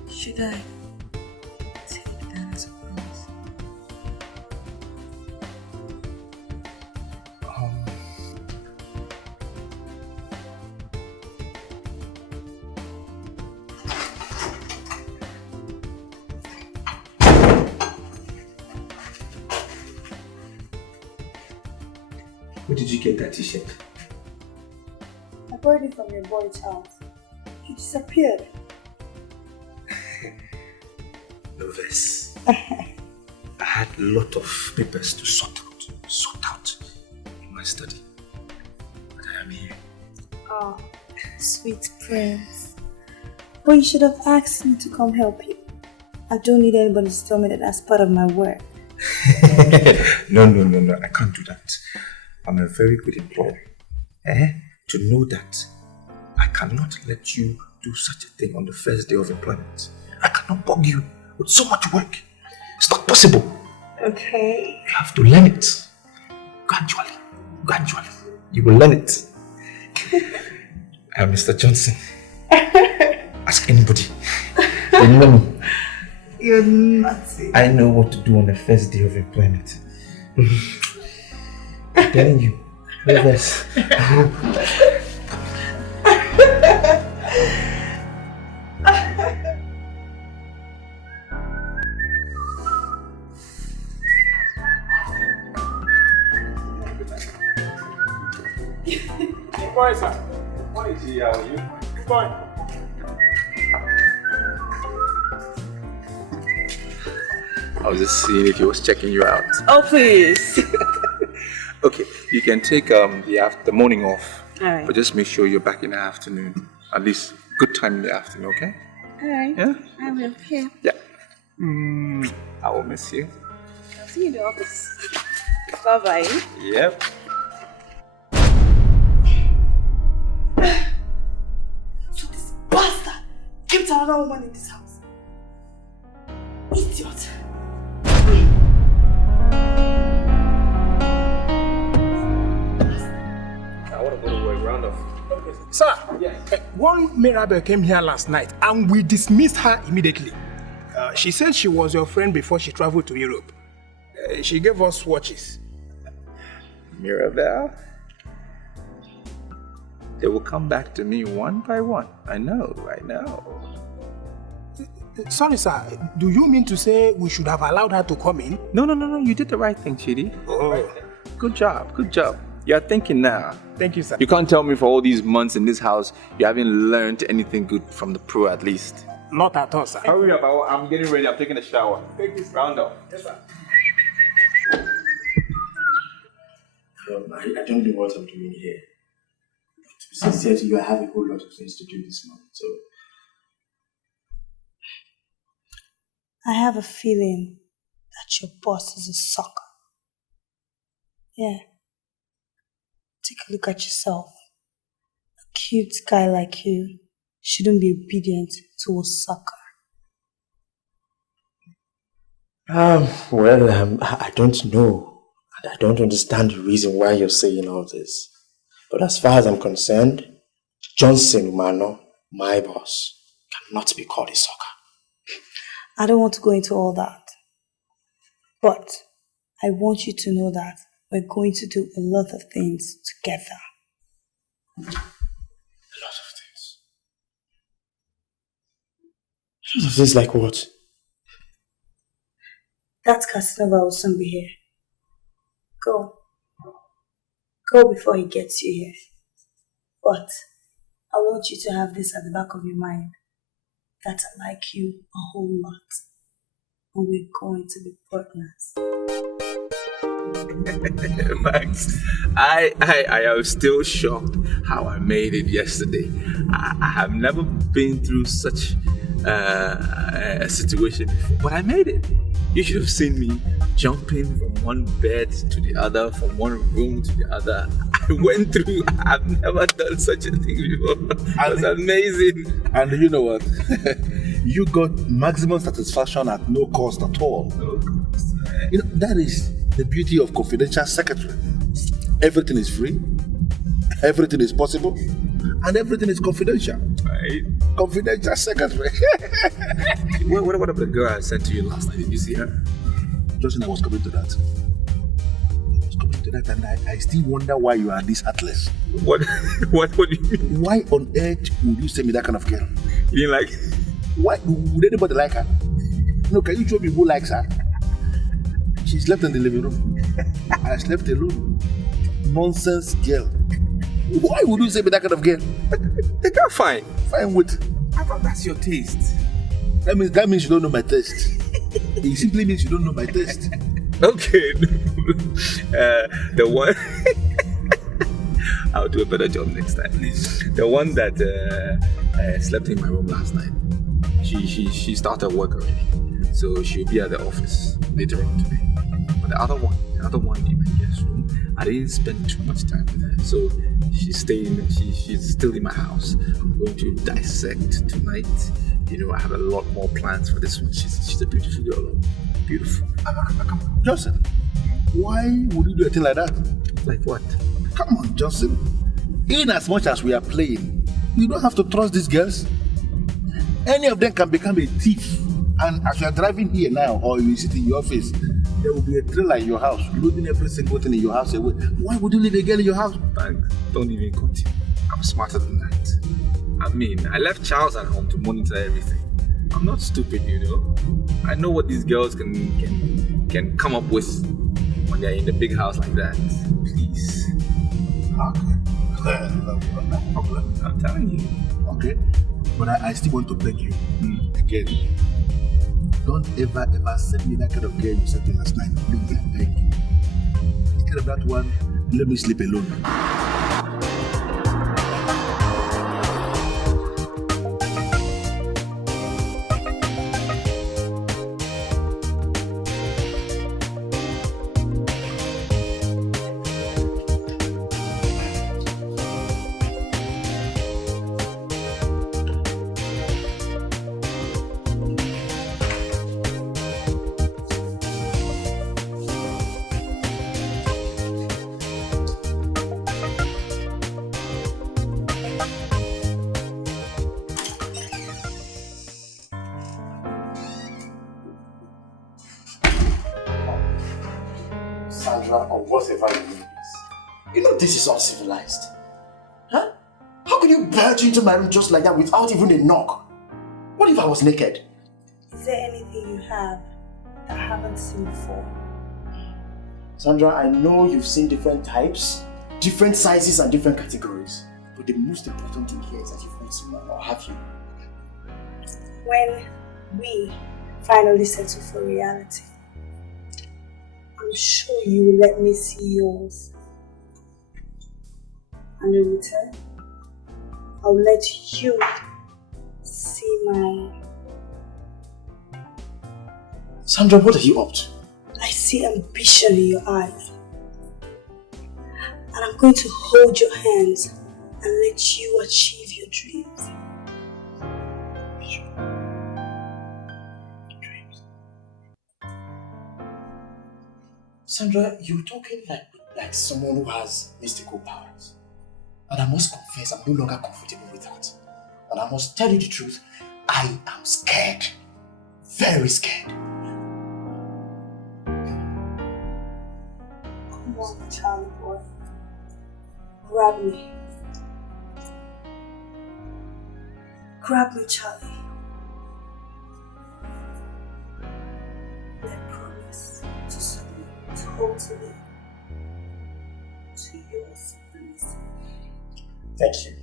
Should I take that as a promise? Where did you get that t-shirt? I borrowed it from your boy's house. He disappeared. Nervous. I had a lot of papers to sort out in my study. But I am here. Oh, sweet prince. But you should have asked me to come help you. I don't need anybody to tell me that that's part of my work. No, I can't do that. I'm a very good employer. To know that I cannot let you do such a thing on the first day of employment. I cannot bug you with so much work. It's not possible. Okay. You have to learn it. Gradually. You will learn it. I am Mr. Johnson. Ask anybody. They know me. You're nutsy. I know what to do on the first day of employment. I'm telling you. Nervous. Boy, sir. Morning, G. How are you? Fine. I was just seeing if he was checking you out. Oh, please. Okay, you can take the morning off. Alright. But just make sure you're back in the afternoon. At least good time in the afternoon, okay? Alright. Yeah? I will. Here. Yeah. I will miss you. I'll see you in the office. Bye-bye. Yep. So this bastard kept another woman in this house. Idiot. I want to go to work round off. Sir, one Mirabel came here last night and we dismissed her immediately. She said she was your friend before she traveled to Europe. She gave us watches. Mirabel? They will come back to me one by one. I know. Sorry, sir. Do you mean to say we should have allowed her to come in? No. You did the right thing, Chidi. Oh. Good job. You're thinking now. Thank you, sir. You can't tell me for all these months in this house you haven't learned anything good from the pro at least. Not at all, sir. Hurry up, I'm getting ready. I'm taking a shower. Take this round up. Yes, sir. I don't know what I'm doing here. But to be sincere to you, I have a whole lot of things to do this morning, so... I have a feeling that your boss is a sucker. Yeah. Take a look at yourself. A cute guy like you shouldn't be obedient to a sucker. I don't know. And I don't understand the reason why you're saying all this. But as far as I'm concerned, Johnson Umano, my boss, cannot be called a sucker. I don't want to go into all that. But I want you to know that we're going to do a lot of things together. A lot of things? A lot of things like what? That Casanova will soon be here. Go. Go before he gets you here. But I want you to have this at the back of your mind. That I like you a whole lot. And we're going to be partners. Max, I am still shocked how I made it yesterday. I have never been through such a situation before, but I made it. You should have seen me jumping from one bed to the other, from one room to the other. I went through, I've never done such a thing before. It was amazing. And you know what? You got maximum satisfaction at no cost at all. No cost. You know, that is the beauty of confidential secretary. Everything is free, everything is possible, and everything is confidential. Right? Confidential secretary. What about the girl I sent to you last night? Did you see her? Just when I was coming to that. And I still wonder why you are this heartless. What do you mean? Why on earth would you send me that kind of girl? You didn't like her? Why would anybody like her? No, can you show me who likes her? She slept in the living room. I slept alone. Nonsense girl. Why would you say me that kind of girl? The girl fine. Fine with? I thought that's your taste. That means you don't know my taste. It simply means you don't know my taste. Okay. The one I'll do a better job next time. The one that slept in my room last night. She started work already. So she'll be at the office later on today. But the other one in my guest room, I didn't spend too much time with her. So she's still in my house. I'm going to dissect tonight. You know, I have a lot more plans for this one. She's a beautiful girl. Beautiful. Johnson, why would you do a thing like that? Like what? Come on, Johnson. In as much as we are playing, you don't have to trust these girls. Any of them can become a thief. And as you are driving here now, or you sit in your office, there will be a trailer in your house, loading every single thing in your house away. Why would you leave a girl in your house? Thanks. Don't even continue. I'm smarter than that. I mean, I left Charles at home to monitor everything. I'm not stupid, you know. I know what these girls can come up with when they're in the big house like that. Please. Okay. No problem. I'm telling you. Okay. But I still want to beg you again. Don't ever send me that kind of girl you sent me last night. Please, I beg you. Instead of that one, let me sleep alone. Sandra, or whatever your name is. You know this is uncivilized. Huh? How could you barge into my room just like that without even a knock? What if I was naked? Is there anything you have that I haven't seen before? Sandra, I know you've seen different types, different sizes and different categories. But the most important thing here is that you've not seen one, or have you? When we finally settle for reality, I'm sure you will let me see yours. And in return, I'll let you see mine. Sandra, what are you up to? I see ambition in your eyes. And I'm going to hold your hands and let you achieve your dreams. Sandra, you're talking like someone who has mystical powers. And I must confess, I'm no longer comfortable with that. And I must tell you the truth, I am scared. Very scared. Come on, Charlie boy. Grab me. Grab me, Charlie. I promise to submit totally to yours. Thank you.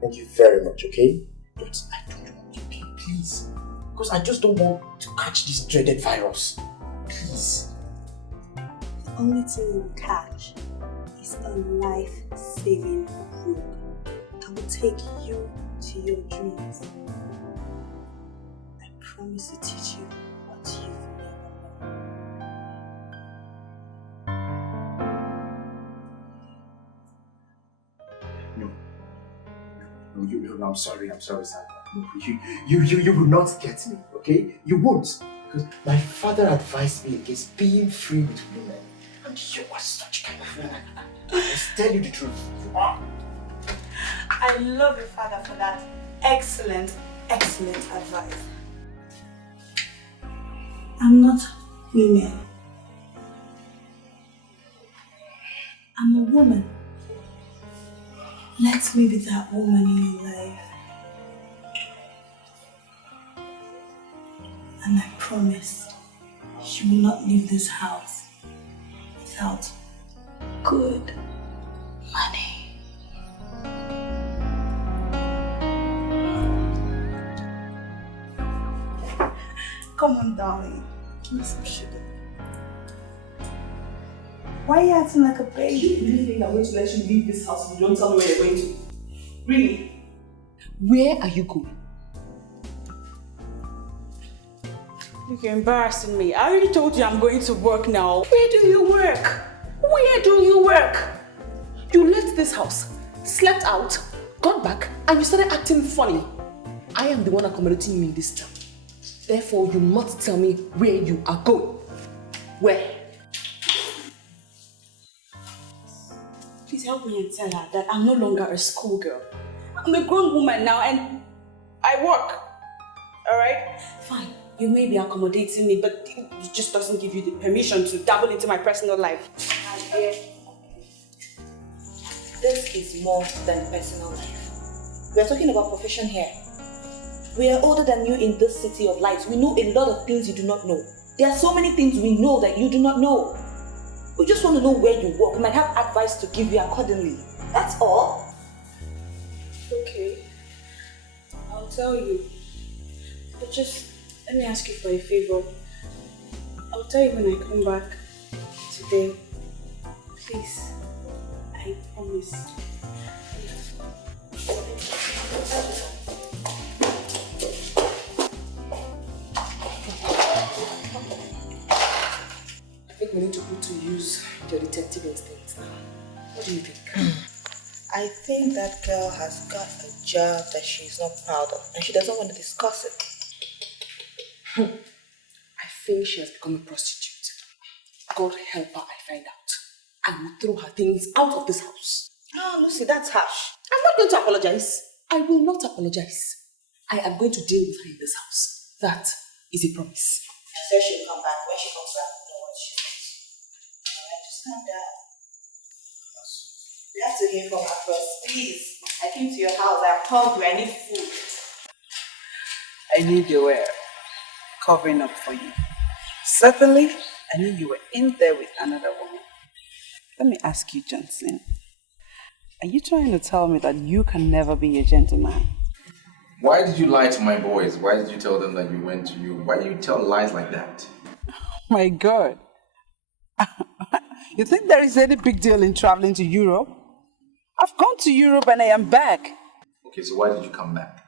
Thank you very much, okay? But I don't want you, okay? Please. Because I just don't want to catch this dreaded virus. Please. The only thing you'll catch is a life-saving rope that will take you to your dreams. I promise to teach you what you've never known. No, I'm sorry, Sandra. You will not get me, okay? You won't. Because my father advised me against being free with women. And you are such kind of woman. I must tell you the truth. You are. I love your father for that excellent advice. I'm not women. I'm a woman. Let me be that woman in your life. And I promise you will not leave this house without good money. Come on, darling. Give me some sugar. Why are you acting like a baby? You really think I'm going to let you leave this house if you don't tell me where you're going to? Really? Where are you going? You're embarrassing me. I already told you I'm going to work now. Where do you work? Where do you work? You left this house, slept out, got back, and you started acting funny. I am the one accommodating you in this job. Therefore, you must tell me where you are going. Where? Please help me and tell her that I'm no longer a schoolgirl. I'm a grown woman now and I work. Alright? Fine. You may be accommodating me, but it just doesn't give you the permission to dabble into my personal life. This is more than personal life. We are talking about profession here. We are older than you in this city of lights. We know a lot of things you do not know. There are so many things we know that you do not know. We just want to know where you work. We might have advice to give you accordingly. That's all. Okay. I'll tell you. But just let me ask you for a favor. I'll tell you when I come back today. Please. I promise. I think we need to put to use your detective instincts now. What do you think? I think that girl has got a job that she's not proud of and she doesn't want to discuss it. I think she has become a prostitute. God help her, I find out. I will throw her things out of this house. Oh, Lucy, that's harsh. I'm not going to apologize. I will not apologize. I am going to deal with her in this house. That is a promise. She says she'll come back. When she comes back, we'll know what she Calm down. We have to hear from her first. Please. I came to your house. I'm hungry. I need food. I knew you were covering up for you. Certainly, I knew you were in there with another woman. Let me ask you, Johnson. Are you trying to tell me that you can never be a gentleman? Why did you lie to my boys? Why did you tell them that you went to you? Why do you tell lies like that? My God. You think there is any big deal in traveling to Europe? I've gone to Europe and I am back. Okay, so why did you come back?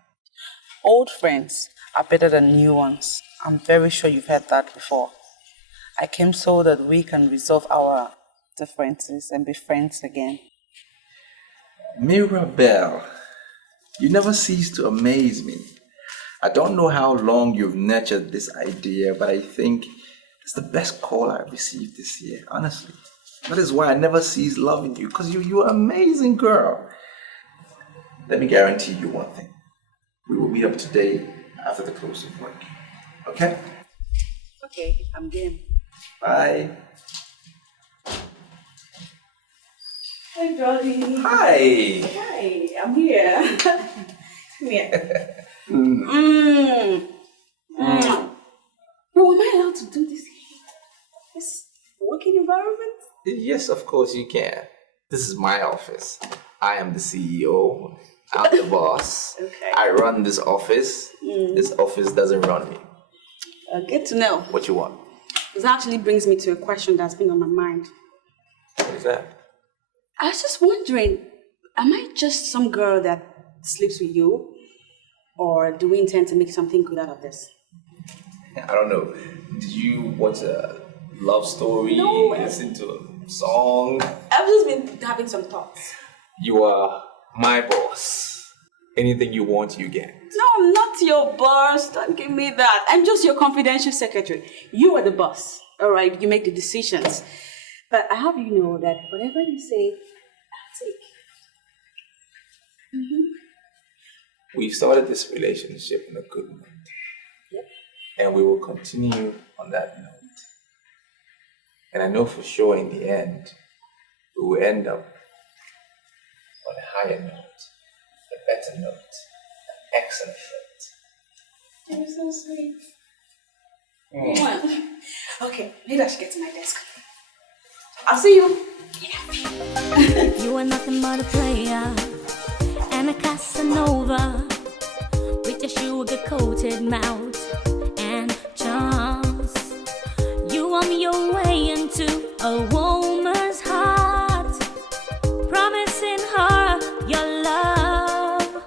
Old friends are better than new ones. I'm very sure you've heard that before. I came so that we can resolve our differences and be friends again. Mirabelle, you never cease to amaze me. I don't know how long you've nurtured this idea, but I think it's the best call I've received this year, honestly. That is why I never cease loving you, because you're an amazing girl. Let me guarantee you one thing. We will meet up today after the close of work. Okay? Okay, I'm game. Bye. Hi, Dolly. Hi. Hi, I'm here. Come here. Oh, am I allowed to do this here? This working environment? Yes, of course you can. This is my office. I am the CEO. I'm the boss. Okay. I run this office. This office doesn't run me. Good to know. What you want? This actually brings me to a question that's been on my mind. What is that? I was just wondering, am I just some girl that sleeps with you? Or do we intend to make something good out of this? I don't know. Did you watch a love story? No. Listen to a song? I've just been having some thoughts. You are my boss. Anything you want, you get. No, I'm not your boss. Don't give me that. I'm just your confidential secretary. You are the boss. All right, you make the decisions. But I have you know that whatever you say, I'll take. We started this relationship in a good note. Yep. And we will continue on that note. And I know for sure in the end, we will end up on a higher note, a better note, an excellent note. You're so sweet. Okay, maybe I should get to my desk. I'll see you. You are nothing but a player and a Casanova with your sugar-coated mouth and charms. You on your way into a woman's heart, promising her your love,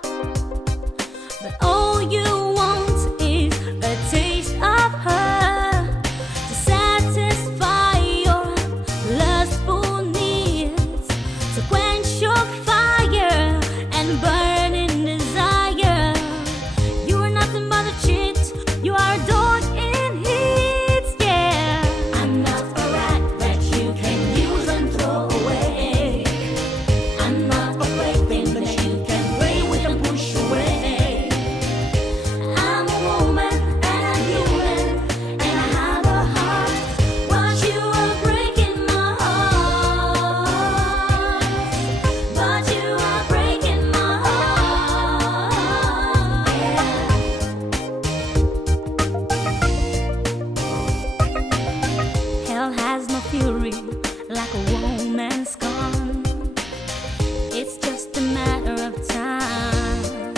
but all you want is a taste of her to satisfy your lustful needs, to quench your fire and burning desire. You are nothing but a cheat. You are adored in hits, yeah. I'm not a rat that you can use and throw away. I'm not a plaything that you can play with and push away. I'm a woman and I'm human and I have a heart, but you are breaking my heart. But you are breaking my heart. Hell has no fury like a woman's gone. It's just a matter of time,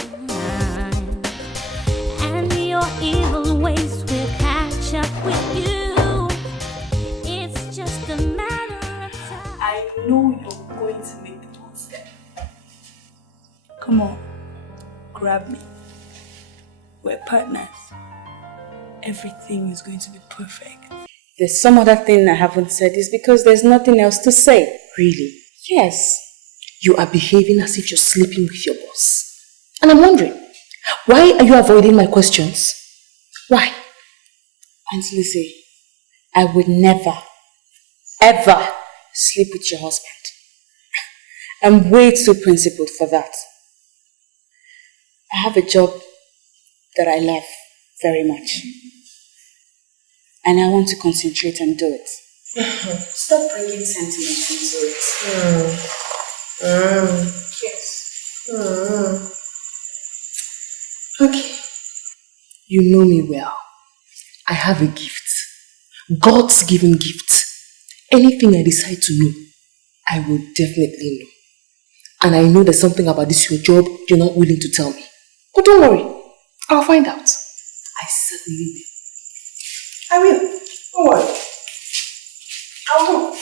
and your evil ways will catch up with you. It's just a matter of time. I know you're going to make the bold step. Come on, grab me. We're partners. Everything is going to be perfect. There's some other thing I haven't said is because there's nothing else to say. Really? Yes. You are behaving as if you're sleeping with your boss. And I'm wondering, why are you avoiding my questions? Why? Aunt Lizzie, I would never, ever sleep with your husband. I'm way too principled for that. I have a job that I love very much. And I want to concentrate and do it. Stop bringing sentiment into it. Yes. Okay. You know me well. I have a gift. God's given gift. Anything I decide to know, I will definitely know. And I know there's something about this your job you're not willing to tell me. But don't worry. I'll find out. I certainly will. I will. Don't worry. I'll go.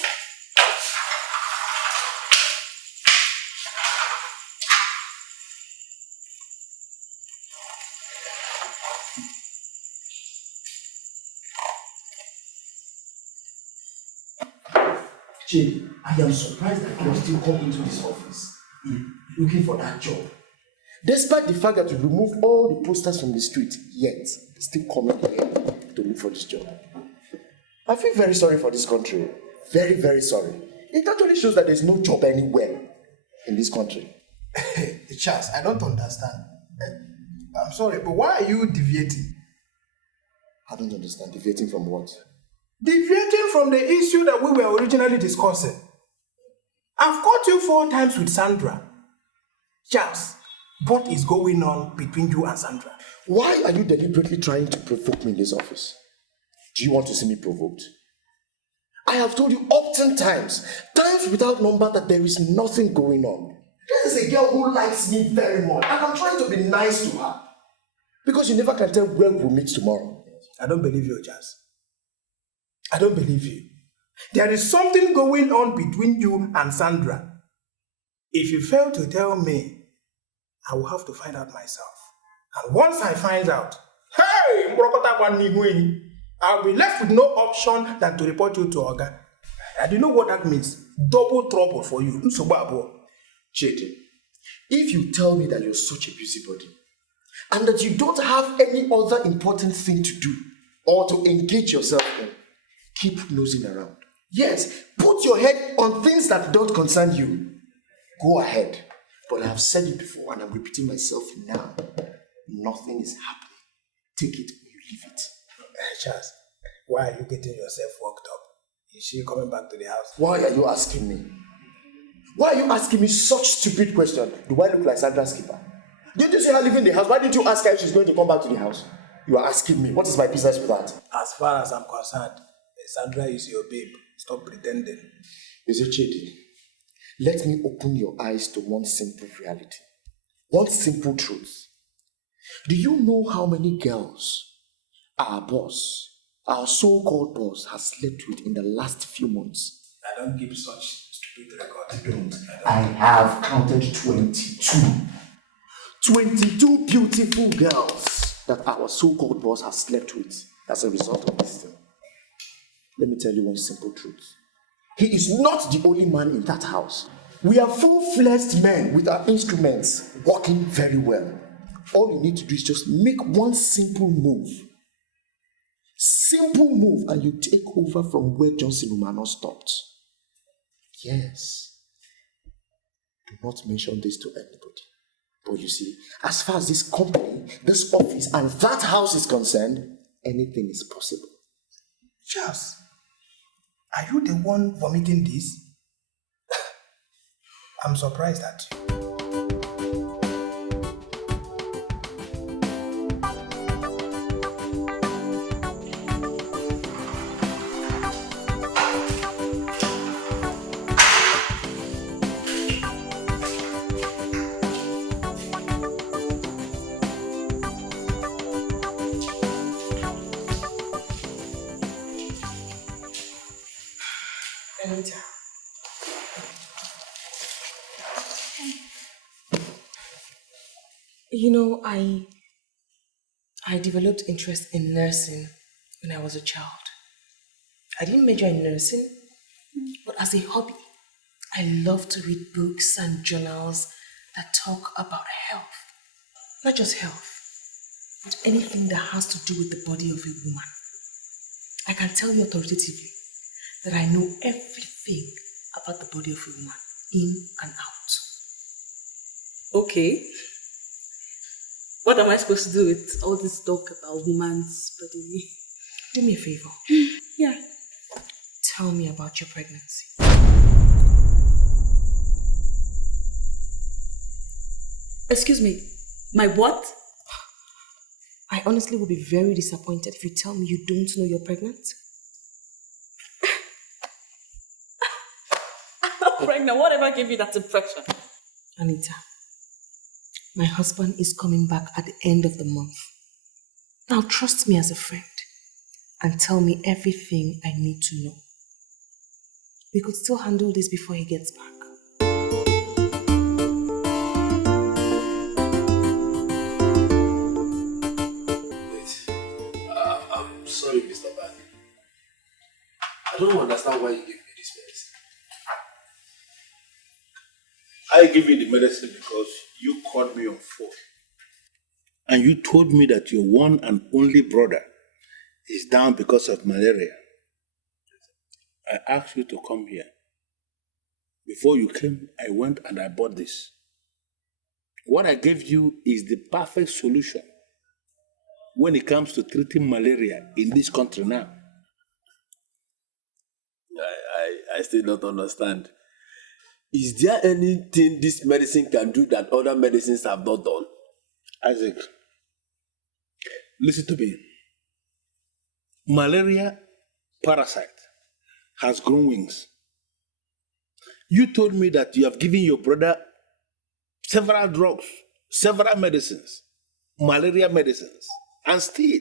Jay, I am surprised that you are still coming to this office looking for that job. Despite the fact that you removed all the posters from the street, yet still coming here to look for this job. I feel very sorry for this country. Very, very sorry. It actually shows that there's no job anywhere in this country. Charles, I don't understand. I'm sorry, but why are you deviating? I don't understand. Deviating from what? Deviating from the issue that we were originally discussing. I've caught you 4 times with Sandra. Charles, what is going on between you and Sandra? Why are you deliberately trying to provoke me in this office? Do you want to see me provoked? I have told you often times without number, that there is nothing going on. This is a girl who likes me very much, and I'm trying to be nice to her. Because you never can tell where we'll meet tomorrow. I don't believe you, Charles. I don't believe you. There is something going on between you and Sandra. If you fail to tell me, I will have to find out myself. And once I find out, hey, I'll be left with no option than to report you to Oga. And you know what that means? Double trouble for you. Chidi, if you tell me that you're such a busybody, and that you don't have any other important thing to do, or to engage yourself in, keep nosing around. Yes, put your head on things that don't concern you. Go ahead. But I have said it before, and I'm repeating myself now. Nothing is happening. Take it or you leave it. Charles, why are you getting yourself worked up? Is she coming back to the house? Why are you asking me? Why are you asking me such stupid question? Do I look like Sandra's keeper? Didn't you see her leaving the house? Why didn't you ask her if she's going to come back to the house? You are asking me. What is my business with that? As far as I'm concerned, Sandra is your babe. Stop pretending. Is it Chidi? Let me open your eyes to one simple reality. One simple truth. Do you know how many girls our boss, our so-called boss, has slept with in the last few months? I don't give such stupid record. I have counted 22. 22 beautiful girls that our so-called boss has slept with as a result of this thing. Let me tell you one simple truth. He is not the only man in that house. We are full-fledged men with our instruments working very well. All you need to do is just make one simple move. Simple move, and you take over from where Johnson Umano stopped. Yes. Do not mention this to anybody. But you see, as far as this company, this office, and that house is concerned, anything is possible. Charles, are you the one vomiting this? I'm surprised at you. You know, I developed interest in nursing when I was a child. I didn't major in nursing, but as a hobby, I love to read books and journals that talk about health. Not just health, but anything that has to do with the body of a woman. I can tell you authoritatively that I know everything about the body of a woman, in and out. Okay. What am I supposed to do with all this talk about woman's body? Do me a favor. Yeah. Tell tell me about your pregnancy. Excuse me, my what? I honestly will be very disappointed if you tell me you don't know you're pregnant. I'm not pregnant. Whatever gave you that impression? Anita, my husband is coming back at the end of the month. Now trust me as a friend and tell me everything I need to know. We could still handle this before he gets back. I'm sorry, Mr. Ban. I don't understand why you gave me this medicine. I gave you the medicine because you called me on phone. And you told me that your one and only brother is down because of malaria. I asked you to come here. Before you came, I went and I bought this. What I gave you is the perfect solution when it comes to treating malaria in this country now. I still don't understand. Is there anything this medicine can do that other medicines have not done? Isaac, listen to me. Malaria parasite has grown wings. You told me that you have given your brother several drugs, several medicines, malaria medicines, and still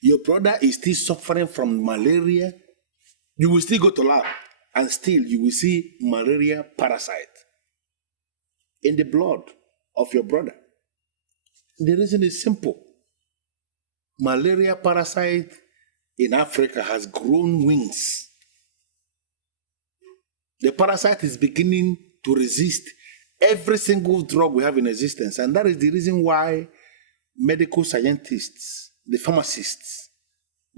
your brother is still suffering from malaria. You will still go to lab and still you will see malaria parasite in the blood of your brother. The reason is simple. Malaria parasite in Africa has grown wings. The parasite is beginning to resist every single drug we have in existence. And that is the reason why medical scientists, the pharmacists,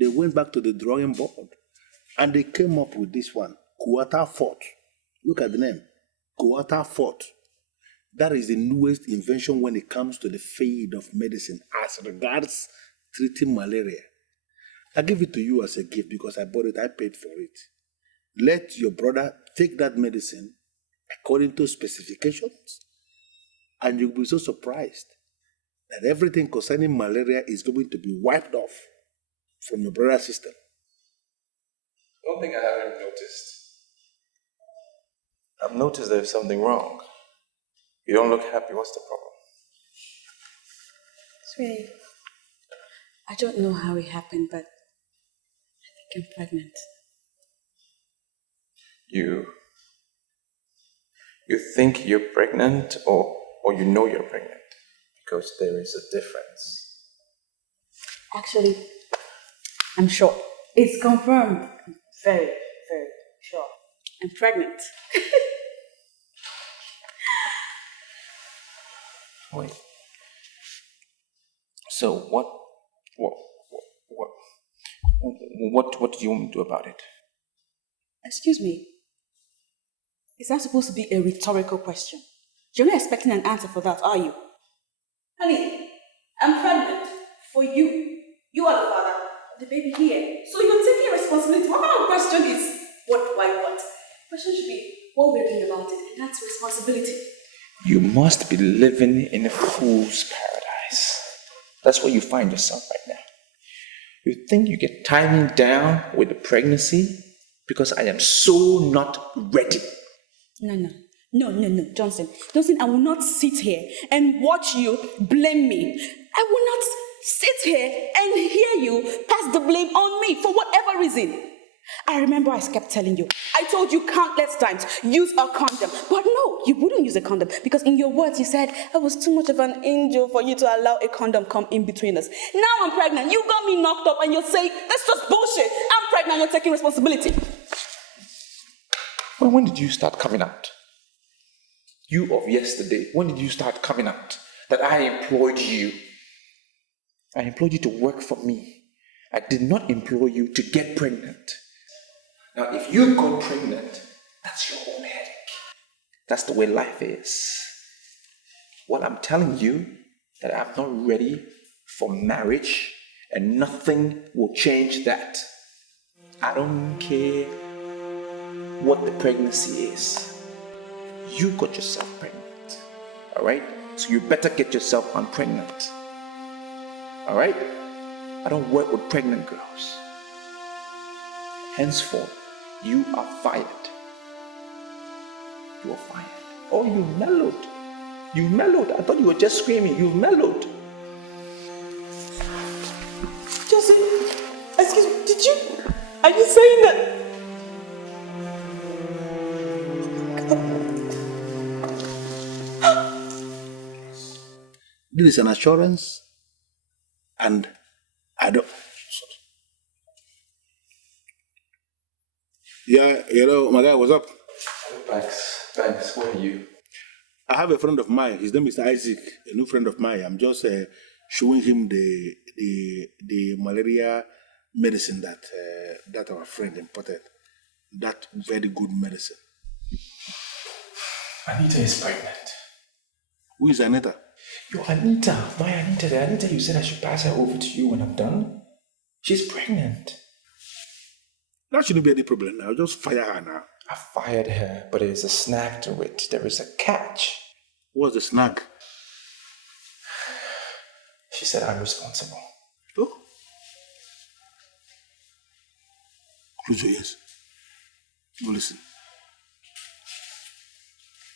they went back to the drawing board and they came up with this one, Quarter Fort. Look at the name, Quarter Fort. That is the newest invention when it comes to the field of medicine as regards treating malaria. I give it to you as a gift because I bought it, I paid for it. Let your brother take that medicine according to specifications, and you'll be so surprised that everything concerning malaria is going to be wiped off from your brother's system. One thing I haven't noticed. I've noticed there's something wrong. You don't look happy. What's the problem? Sweetie, I don't know how it happened, but I think I'm pregnant. You think you're pregnant or you know you're pregnant? Because there is a difference. Actually, I'm sure. It's confirmed. Very, very sure. I'm pregnant. Wait. So what do you want me to do about it? Excuse me. Is that supposed to be a rhetorical question? You're not expecting an answer for that, are you? Honey, I'm pregnant. For you. You are the father of the baby here. So you're taking responsibility. What kind of question is what, why, what? The question should be what we're doing about it, and that's responsibility. You must be living in a fool's paradise. That's where you find yourself right now. You think you get timing down with the pregnancy because I am so not ready. No, Johnson, I will not sit here and watch you blame me. I will not sit here and hear you pass the blame on me for whatever reason. I remember I kept telling you, I told you countless times, use a condom. But no, you wouldn't use a condom because in your words you said I was too much of an angel for you to allow a condom come in between us. Now I'm pregnant, you got me knocked up and you're saying, that's just bullshit. I'm pregnant, you're taking responsibility. Well, when did you start coming out? You of yesterday, when did you start coming out? That I employed you. I employed you to work for me. I did not employ you to get pregnant. Now, if you got pregnant, that's your own headache. That's the way life is. Well, I'm telling you that I'm not ready for marriage and nothing will change that. I don't care what the pregnancy is. You got yourself pregnant. Alright? So you better get yourself unpregnant. Alright? I don't work with pregnant girls. Henceforth, you are fired. You are fired. Oh, you mellowed. You mellowed. I thought you were just screaming. You mellowed. Joseph, excuse me, did you? Are you saying that? This is an assurance, and I don't. Yeah, my guy, what's up? Thanks. What are you? I have a friend of mine. His name is Isaac, a new friend of mine. I'm just showing him the malaria medicine that our friend imported. That very good medicine. Anita is pregnant. Who is Anita? Your Anita, my Anita, the Anita you said I should pass her over to you when I'm done. She's pregnant. That shouldn't be any problem now. Just fire her now. I fired her, but there's a snag to it. There is a catch. What's the snag? She said I'm responsible. Oh? Close your ears. Go listen.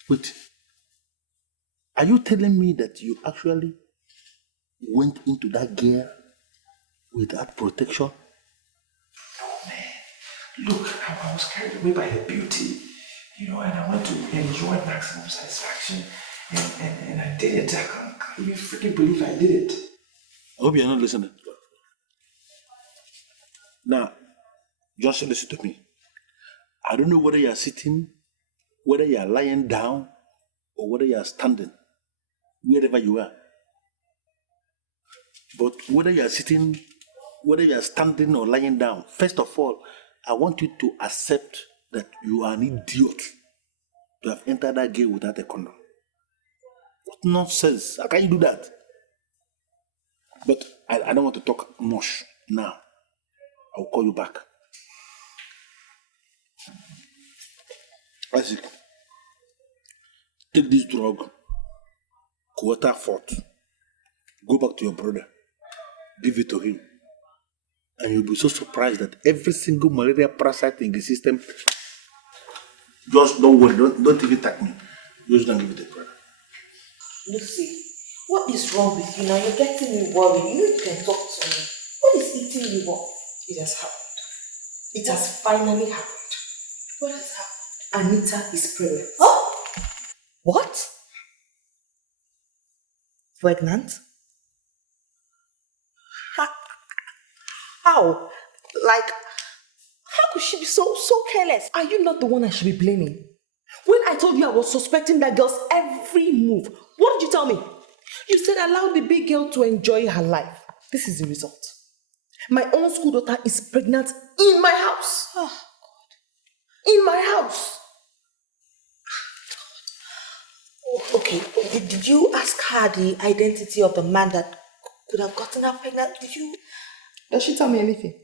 Wait. Are you telling me that you actually went into that girl without protection? No, man. Look how I was carried away by her beauty. And I want to enjoy maximum satisfaction. And I did it. I can't even freaking believe I did it. I hope you're not listening. Now, just listen to me. I don't know whether you're sitting, whether you're lying down, or whether you're standing, wherever you are. But whether you're sitting, whether you're standing or lying down, first of all, I want you to accept that you are an idiot to have entered that gate without a condom. What nonsense? How can you do that? But I don't want to talk much now. I'll call you back. Isaac, take this drug, quarter fort, go back to your brother, give it to him, and you'll be so surprised that every single malaria parasite in the system, just don't worry, don't even attack me. Just don't give it to brother. Lucy, what is wrong with you now? You're getting me worried. You can talk to me. What is eating you up? It has happened. It has finally happened. What has happened? Anita is pregnant. Oh? What? Pregnant? How? Like, how could she be so careless? Are you not the one I should be blaming? When I told you I was suspecting that girl's every move, what did you tell me? You said allow the big girl to enjoy her life. This is the result. My own school daughter is pregnant in my house. Oh, God. In my house. Okay, did you ask her the identity of the man that could have gotten her pregnant? Did you? Does she tell me anything?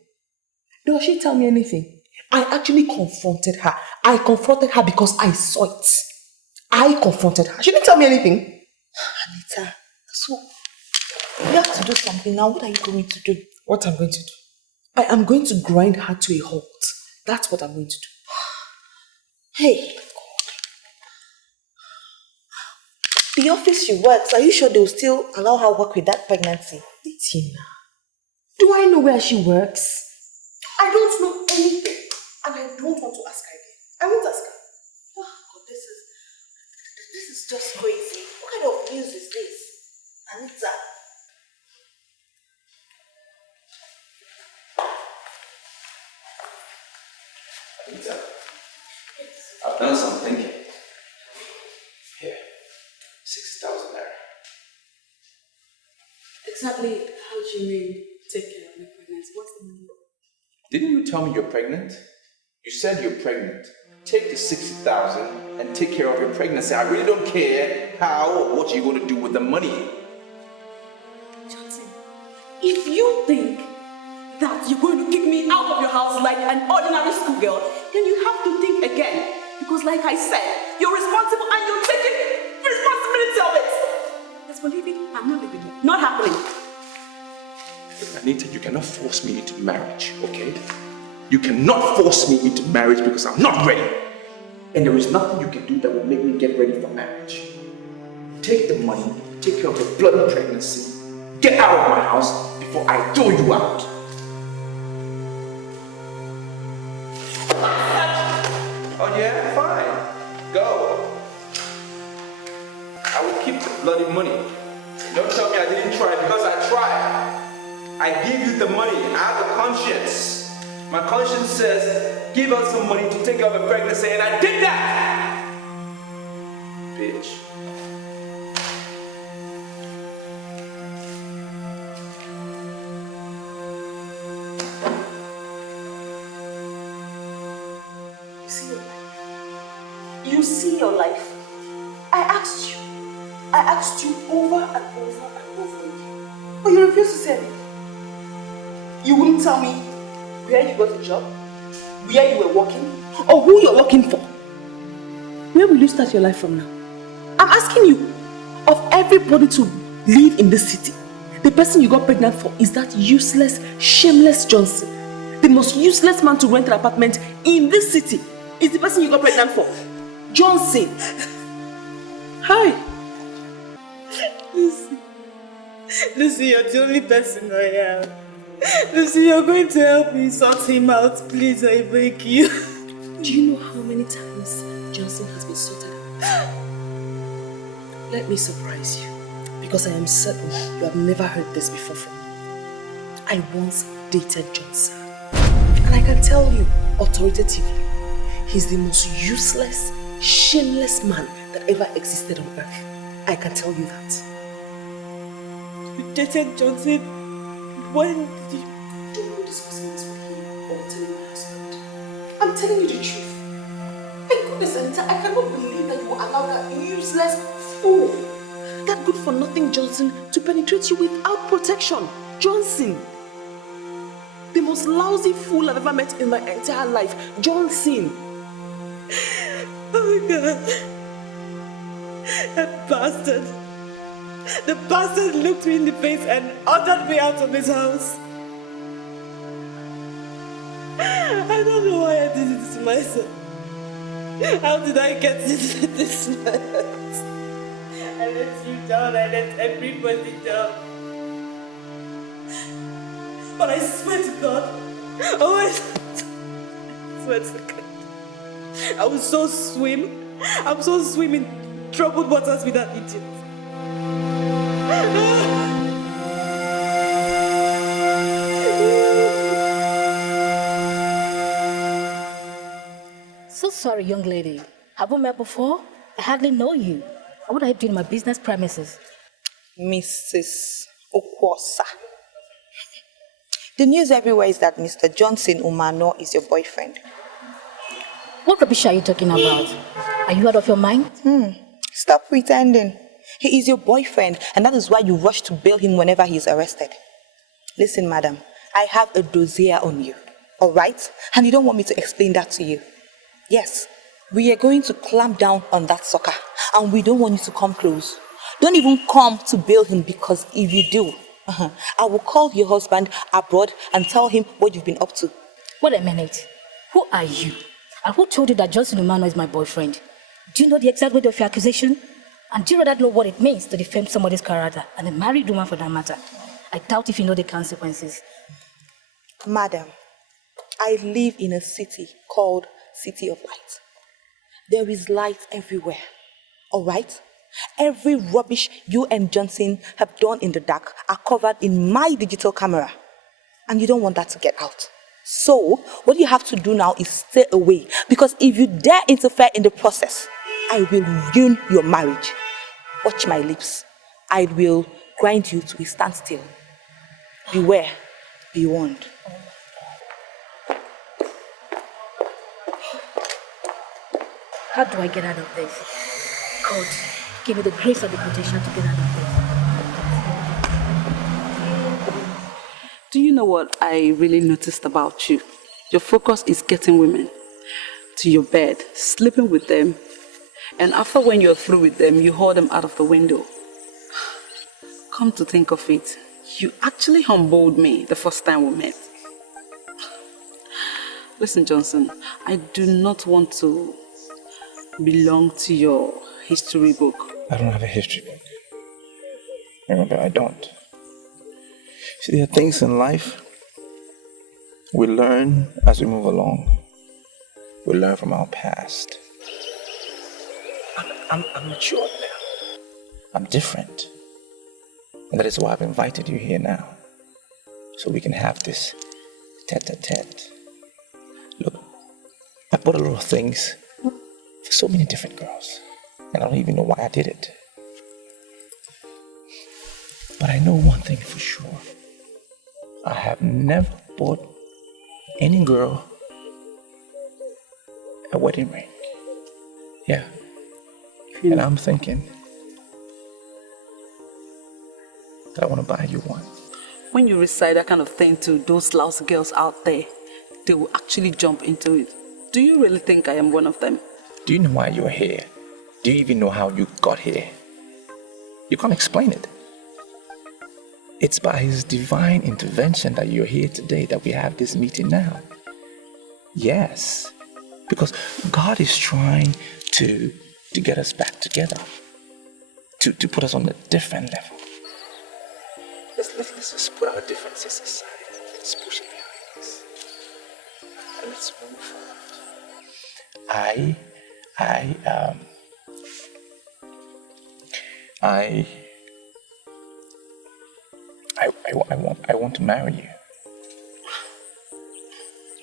Does she tell me anything? I actually confronted her. I confronted her because I saw it. I confronted her. She didn't tell me anything. Anita, so you have to do something now. What are you going to do? What I'm going to do? I am going to grind her to a halt. That's what I'm going to do. Hey. The office she works, are you sure they'll still allow her work with that pregnancy? Tina, do I know where she works? I don't know anything. And I don't want to ask her again. I won't ask her. Oh, God, this is just crazy. What kind of news is this? Anita. Anita, I've done some thinking. Here, 60,000 naira. Exactly how do you mean take care of my pregnancy? What's the number? Didn't you tell me you're pregnant? You said you're pregnant. Take the 60,000 and take care of your pregnancy. I really don't care how or what you're going to do with the money. Johnson, if you think that you're going to kick me out of your house like an ordinary schoolgirl, then you have to think again. like I said, you're responsible and you're taking responsibility of it. As for leaving, I'm not leaving it. Not happening. Anita, you cannot force me into marriage, okay? You cannot force me into marriage because I'm not ready. And there is nothing you can do that will make me get ready for marriage. Take the money, take care of the bloody pregnancy, get out of my house before I throw you out. Oh yeah? Fine. Go. I will keep the bloody money. Don't tell me I didn't try because I tried. I give you the money. I have a conscience. My conscience says, give us some money to take care of a pregnancy, and I did that! Bitch. You see your life. I asked you over and over and over again. But you refuse to say anything. You wouldn't tell me where you got a job, where you were working, or who you're working for. Where will you start your life from now? I'm asking you, of everybody to live in this city, the person you got pregnant for is that useless, shameless Johnson. The most useless man to rent an apartment in this city is the person you got pregnant for. Johnson. Hi. Lucy, you're the only person I have. Lucy, you're going to help me sort him out, please, I beg you. Do you know how many times Johnson has been sorted out? Let me surprise you, because I am certain you have never heard this before from me. I once dated Johnson, and I can tell you authoritatively, he's the most useless, shameless man that ever existed on earth. I can tell you that. You dated Johnson? When did you... Don't discuss this with him or tell my husband. I'm telling you the truth. My goodness, Anita, I cannot believe that you will allow that useless fool, that good-for-nothing Johnson, to penetrate you without protection. Johnson. The most lousy fool I've ever met in my entire life. Johnson. Oh my God. That bastard. The bastard looked me in the face and ordered me out of his house. I don't know why I did it to myself. How did I get into this mess? I let you down, I let everybody down. But I swear to God, I swear to God, I will so swim in troubled waters with that idiot. So sorry, young lady. Have we met before? I hardly know you. What are you doing in my business premises? Mrs. Okwosa. The news everywhere is that Mr. Johnson Umano is your boyfriend. What rubbish are you talking about? Are you out of your mind? Stop pretending. He is your boyfriend, and that is why you rush to bail him whenever he is arrested. Listen, madam, I have a dossier on you, all right? And you don't want me to explain that to you. Yes, we are going to clamp down on that sucker, and we don't want you to come close. Don't even come to bail him, because if you do, I will call your husband abroad and tell him what you've been up to. Wait a minute. Who are you? And who told you that Johnson Umano is my boyfriend? Do you know the exact weight of your accusation? And do you rather know what it means to defame somebody's character, and a married woman for that matter? I doubt if you know the consequences. Madam, I live in a city called City of Light. There is light everywhere, all right? Every rubbish you and Johnson have done in the dark are covered in my digital camera. And you don't want that to get out. So, what you have to do now is stay away. Because if you dare interfere in the process, I will ruin your marriage. Watch my lips. I will grind you to a standstill. Beware. Be warned. How do I get out of this? God, give me the grace and the protection to get out of this. Do you know what I really noticed about you? Your focus is getting women. to your bed, sleeping with them, and after when you're through with them, you haul them out of the window. Come to think of it, you actually humbled me the first time we met. Listen, Johnson, I do not want to belong to your history book. I don't have a history book. Remember, I don't. See, there are things in life we learn as we move along. We learn from our past. I'm mature now. I'm different. And that is why I've invited you here now. So we can have this tete-a-tete. Look, I bought a lot of things for so many different girls. And I don't even know why I did it. But I know one thing for sure. I have never bought any girl a wedding ring. Yeah. And I'm thinking that I want to buy you one. When you recite that kind of thing to those lousy girls out there, they will actually jump into it. Do you really think I am one of them? Do you know why you're here? Do you even know how you got here? You can't explain it. It's by His divine intervention that you're here today, that we have this meeting now. Yes, because God is trying to get us back together, to put us on a different level. Let's just put our differences aside. Let's push it behind us. And let's move forward. I want to marry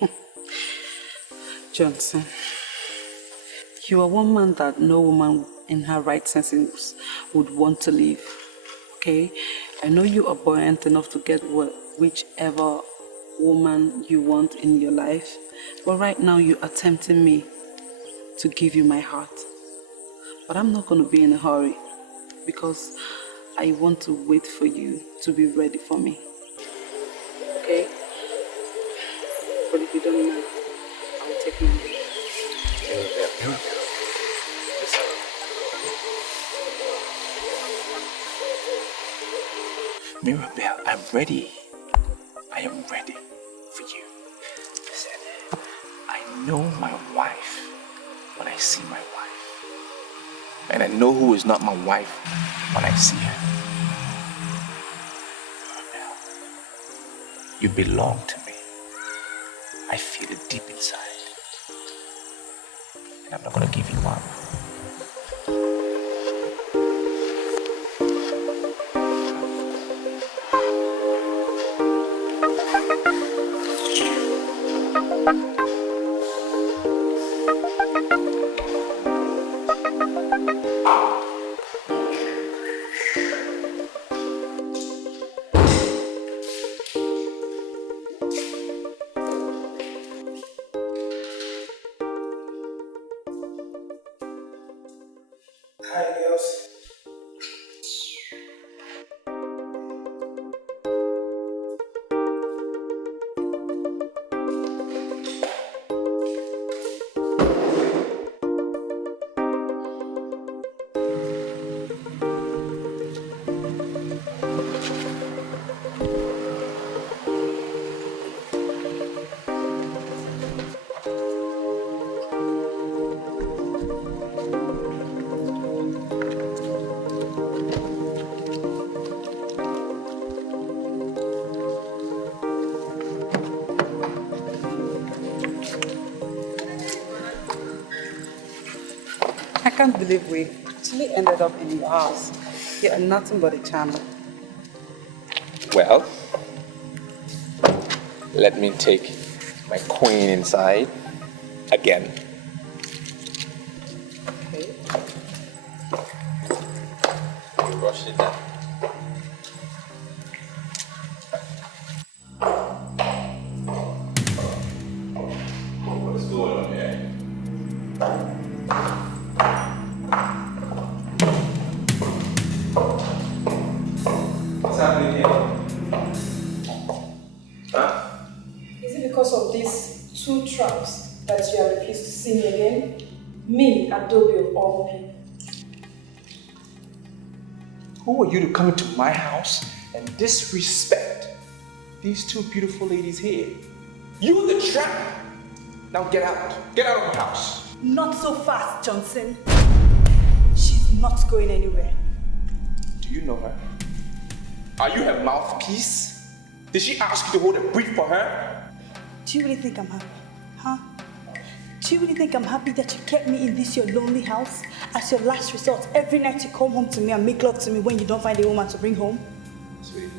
you. Johnson, you are one man that no woman in her right senses would want to leave. Okay? I know you are buoyant enough to get whichever woman you want in your life, but right now you are tempting me to give you my heart. But I'm not going to be in a hurry because I want to wait for you to be ready for me. Okay? But if you don't mind, I'll take you. Mirabelle, I'm ready. I am ready for you. Listen, I know my wife when I see my wife. And I know who is not my wife when I see her. Mirabelle, you belong to me. I feel it deep inside. And I'm not going to give you up. I can't believe we actually ended up in your house. You're nothing but a charmer. Well, let me take my queen inside again. Okay. Brush it down. What's going on here? What's happening here? Huh? Is it because of these two traps? that you have refused to see me again? Me, Adobe of all people. Who are you to come into my house and disrespect these two beautiful ladies here? You're the trap! Now get out. Get out of my house. Not so fast, Johnson. She's not going anywhere. Do you know her? Are you her mouthpiece? Did she ask you to hold a brief for her? Do you really think I'm happy? Huh? Do you really think I'm happy that you kept me in this your lonely house as your last resort? Every night you come home to me and make love to me when you don't find a woman to bring home? Sweet.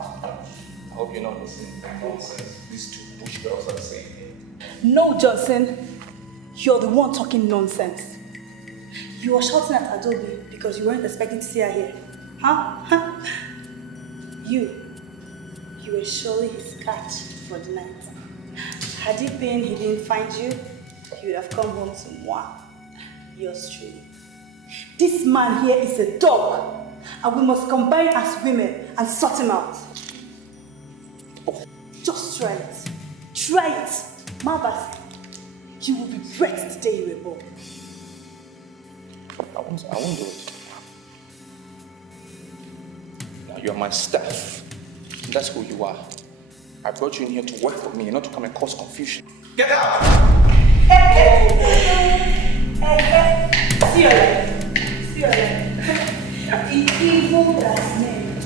I hope you're not listening to nonsense. These two bush girls are saying. No, Johnson. You're the one talking nonsense. You were shouting at Adobe because you weren't expecting to see her here. Huh? You were surely his catch for the night. Had it been he didn't find you, you would have come home to moi. Yours truly. This man here is a dog, and we must combine as women and sort him out. Just try it. Try it. Mabas, you will regret the day you were born. I won't do it. Now you're my staff. That's who you are. I brought you in here to work for me and not to come and cause confusion. Get out! See you later. The evil that's named.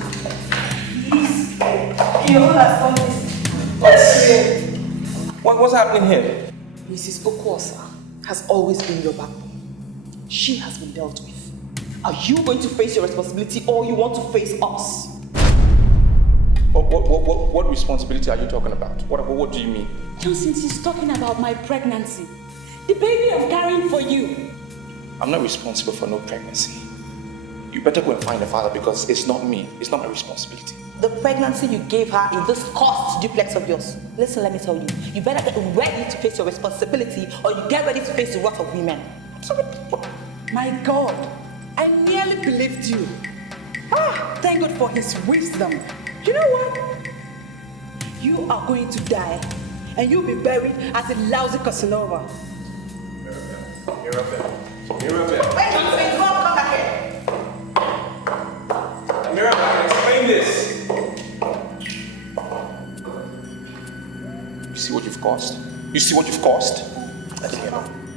He will have done this. What's happening here? Mrs. Okorie has always been your backbone. She has been dealt with. Are you going to face your responsibility or you want to face us? What responsibility are you talking about? What do you mean? Johnson, she's talking about my pregnancy. The baby I'm carrying for you. I'm not responsible for no pregnancy. You better go and find the father because it's not me. It's not my responsibility. The pregnancy you gave her in this cursed duplex of yours. Listen, let me tell you. You better get ready to face your responsibility or you get ready to face the wrath of women. Sorry. My God, I nearly believed you. Thank God for his wisdom. You know what? You are going to die and you'll be buried as a lousy Casanova. Mirabelle. Wait, Johnson, come back here. Mirabelle, explain this. You see what you've caused? You see what you've caused?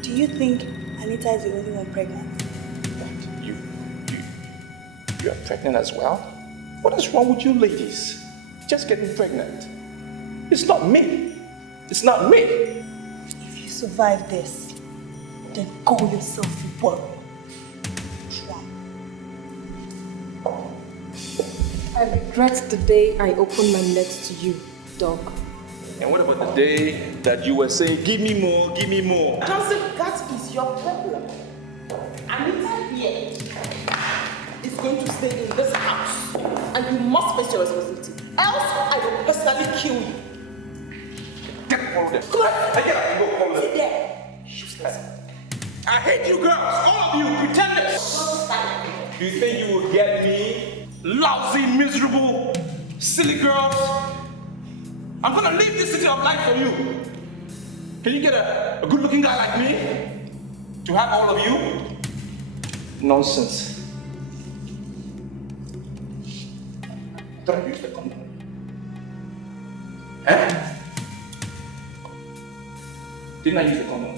Do you think Anita is the only one pregnant? You are pregnant as well? What is wrong with you ladies? Just getting pregnant. It's not me. It's not me. If you survive this, then go yourself to work. I regret the day I opened my lips to you, dog. And what about the day that you were saying, give me more, give me more? Johnson, that is your problem. Anita here is going to stay in this house and you must face your responsibility. Else, I will personally kill you. Get follow them. Come on. I get out and go follow them. Sit there. Useless. I hate you girls, all of you pretenders. Do you think you will get me? Lousy, miserable, silly girls. I'm gonna leave this city of life for you. Can you get a good-looking guy like me to have all of you? Nonsense. Don't I use the condom? Eh? Didn't I use the condom?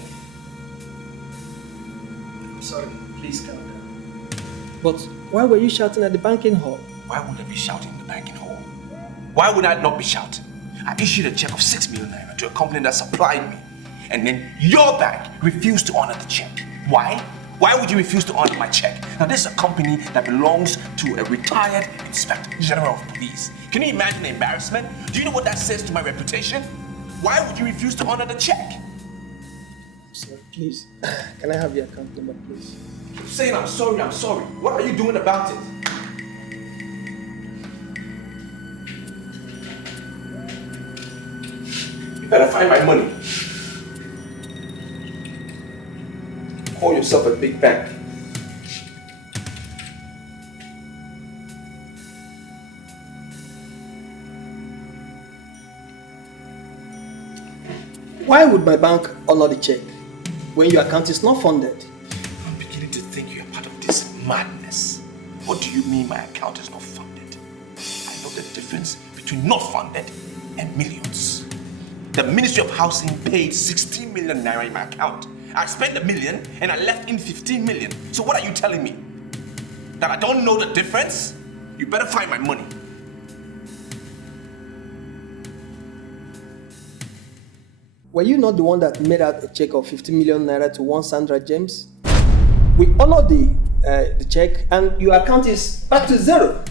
I'm sorry, please calm down. But why were you shouting at the banking hall? Why would I be shouting in the banking hall? Why would I not be shouting? I issued a check of 6 million naira to a company that supplied me. And then your bank refused to honor the check. Why? Why would you refuse to honor my check? Now this is a company that belongs to a retired Inspector General of Police. Can you imagine the embarrassment? Do you know what that says to my reputation? Why would you refuse to honor the check? Sir, please, can I have your account number, please? Keep saying I'm sorry. What are you doing about it? You better find my money. Call yourself a big bank. Why would my bank honor the check when your account is not funded? I'm beginning to think you're part of this madness. What do you mean my account is not funded? I know the difference between not funded and millions. The Ministry of Housing paid 16 million naira in my account. I spent $1 million and I left in 15 million. So what are you telling me? That I don't know the difference? You better find my money. Were you not the one that made out a check of 50 million naira to one Sandra James? We honored the check and your account is back to zero.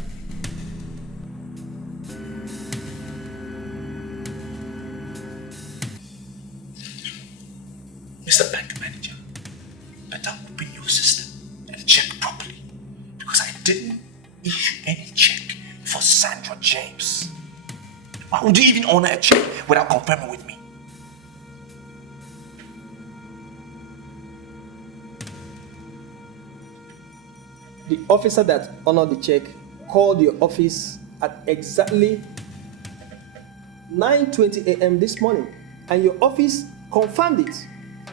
Mr. Bank Manager, better open your system and check properly because I didn't issue any check for Sandra James. Why would you even honor a check without confirming with me? The officer that honored the check called your office at exactly 9:20 a.m. this morning and your office confirmed it.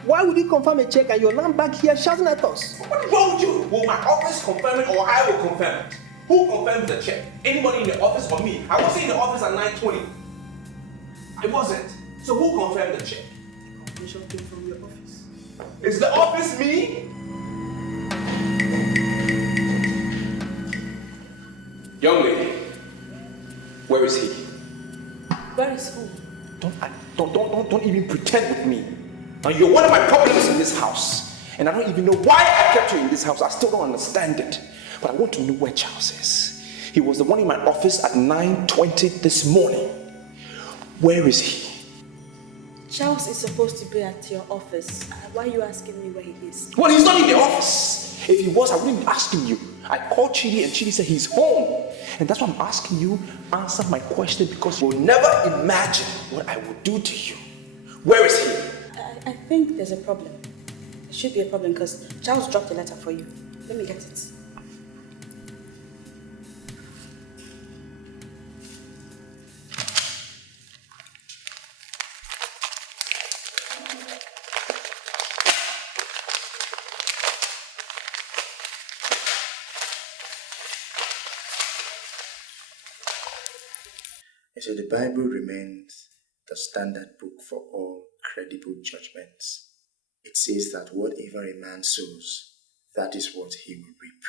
Why would you confirm a check and you're now back here shouting at us? What is wrong with you? Will my office confirm it or I will confirm it? Who confirmed the check? Anybody in the office or me? I wasn't in the office at 9:20. I wasn't. So who confirmed the check? The confirmation came from your office. Is the office me? Young lady, where is he? Where is who? Don't even pretend with me. Now you're one of my problems in this house. And I don't even know why I kept you in this house. I still don't understand it. But I want to know where Charles is. He was the one in my office at 9:20 this morning. Where is he? Charles is supposed to be at your office. Why are you asking me where he is? Well, he's not in the office. If he was, I wouldn't be asking you. I called Chidi and Chidi said he's home. And that's why I'm asking you, answer my question because you'll never imagine what I will do to you. Where is he? I think there's a problem. There should be a problem because Charles dropped a letter for you. Let me get it. So the Bible remains the standard book for all credible judgments. It says that whatever a man sows, that is what he will reap.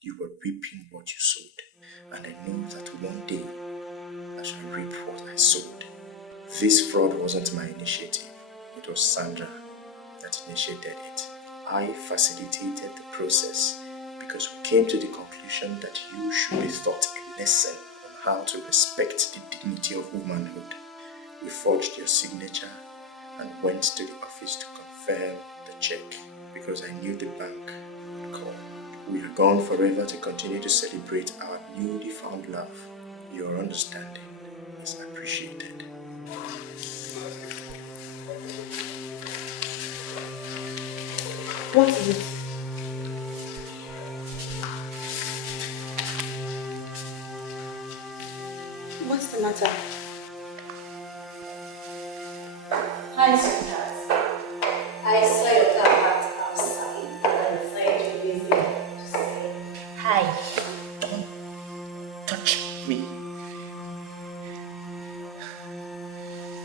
You were reaping what you sowed, and I know that one day I shall reap what I sowed. This fraud wasn't my initiative. It was Sandra that initiated it. I facilitated the process because we came to the conclusion that you should be taught a lesson how to respect the dignity of womanhood. We forged your signature and went to the office to confirm the check because I knew the bank would call. We are gone forever to continue to celebrate our newly found love. Your understanding is appreciated. What is it? What's the matter? Hi, sweetheart. I saw your car parked outside and I decided to visit to say hi. Don't touch me.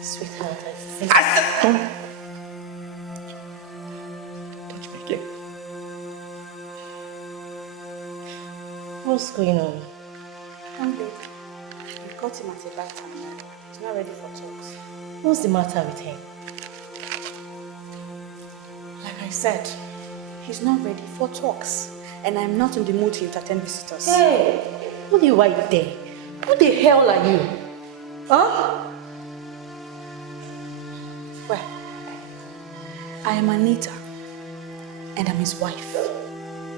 Sweetheart, I said don't touch me again. What's going on? Come, babe. We caught him at a bad time now. He's not ready for talks. What's the matter with him? Like I said, he's not ready for talks. And I'm not in the mood to entertain visitors. Hey, what are you right there? Who the hell are you? Huh? Well, I am Anita. And I'm his wife.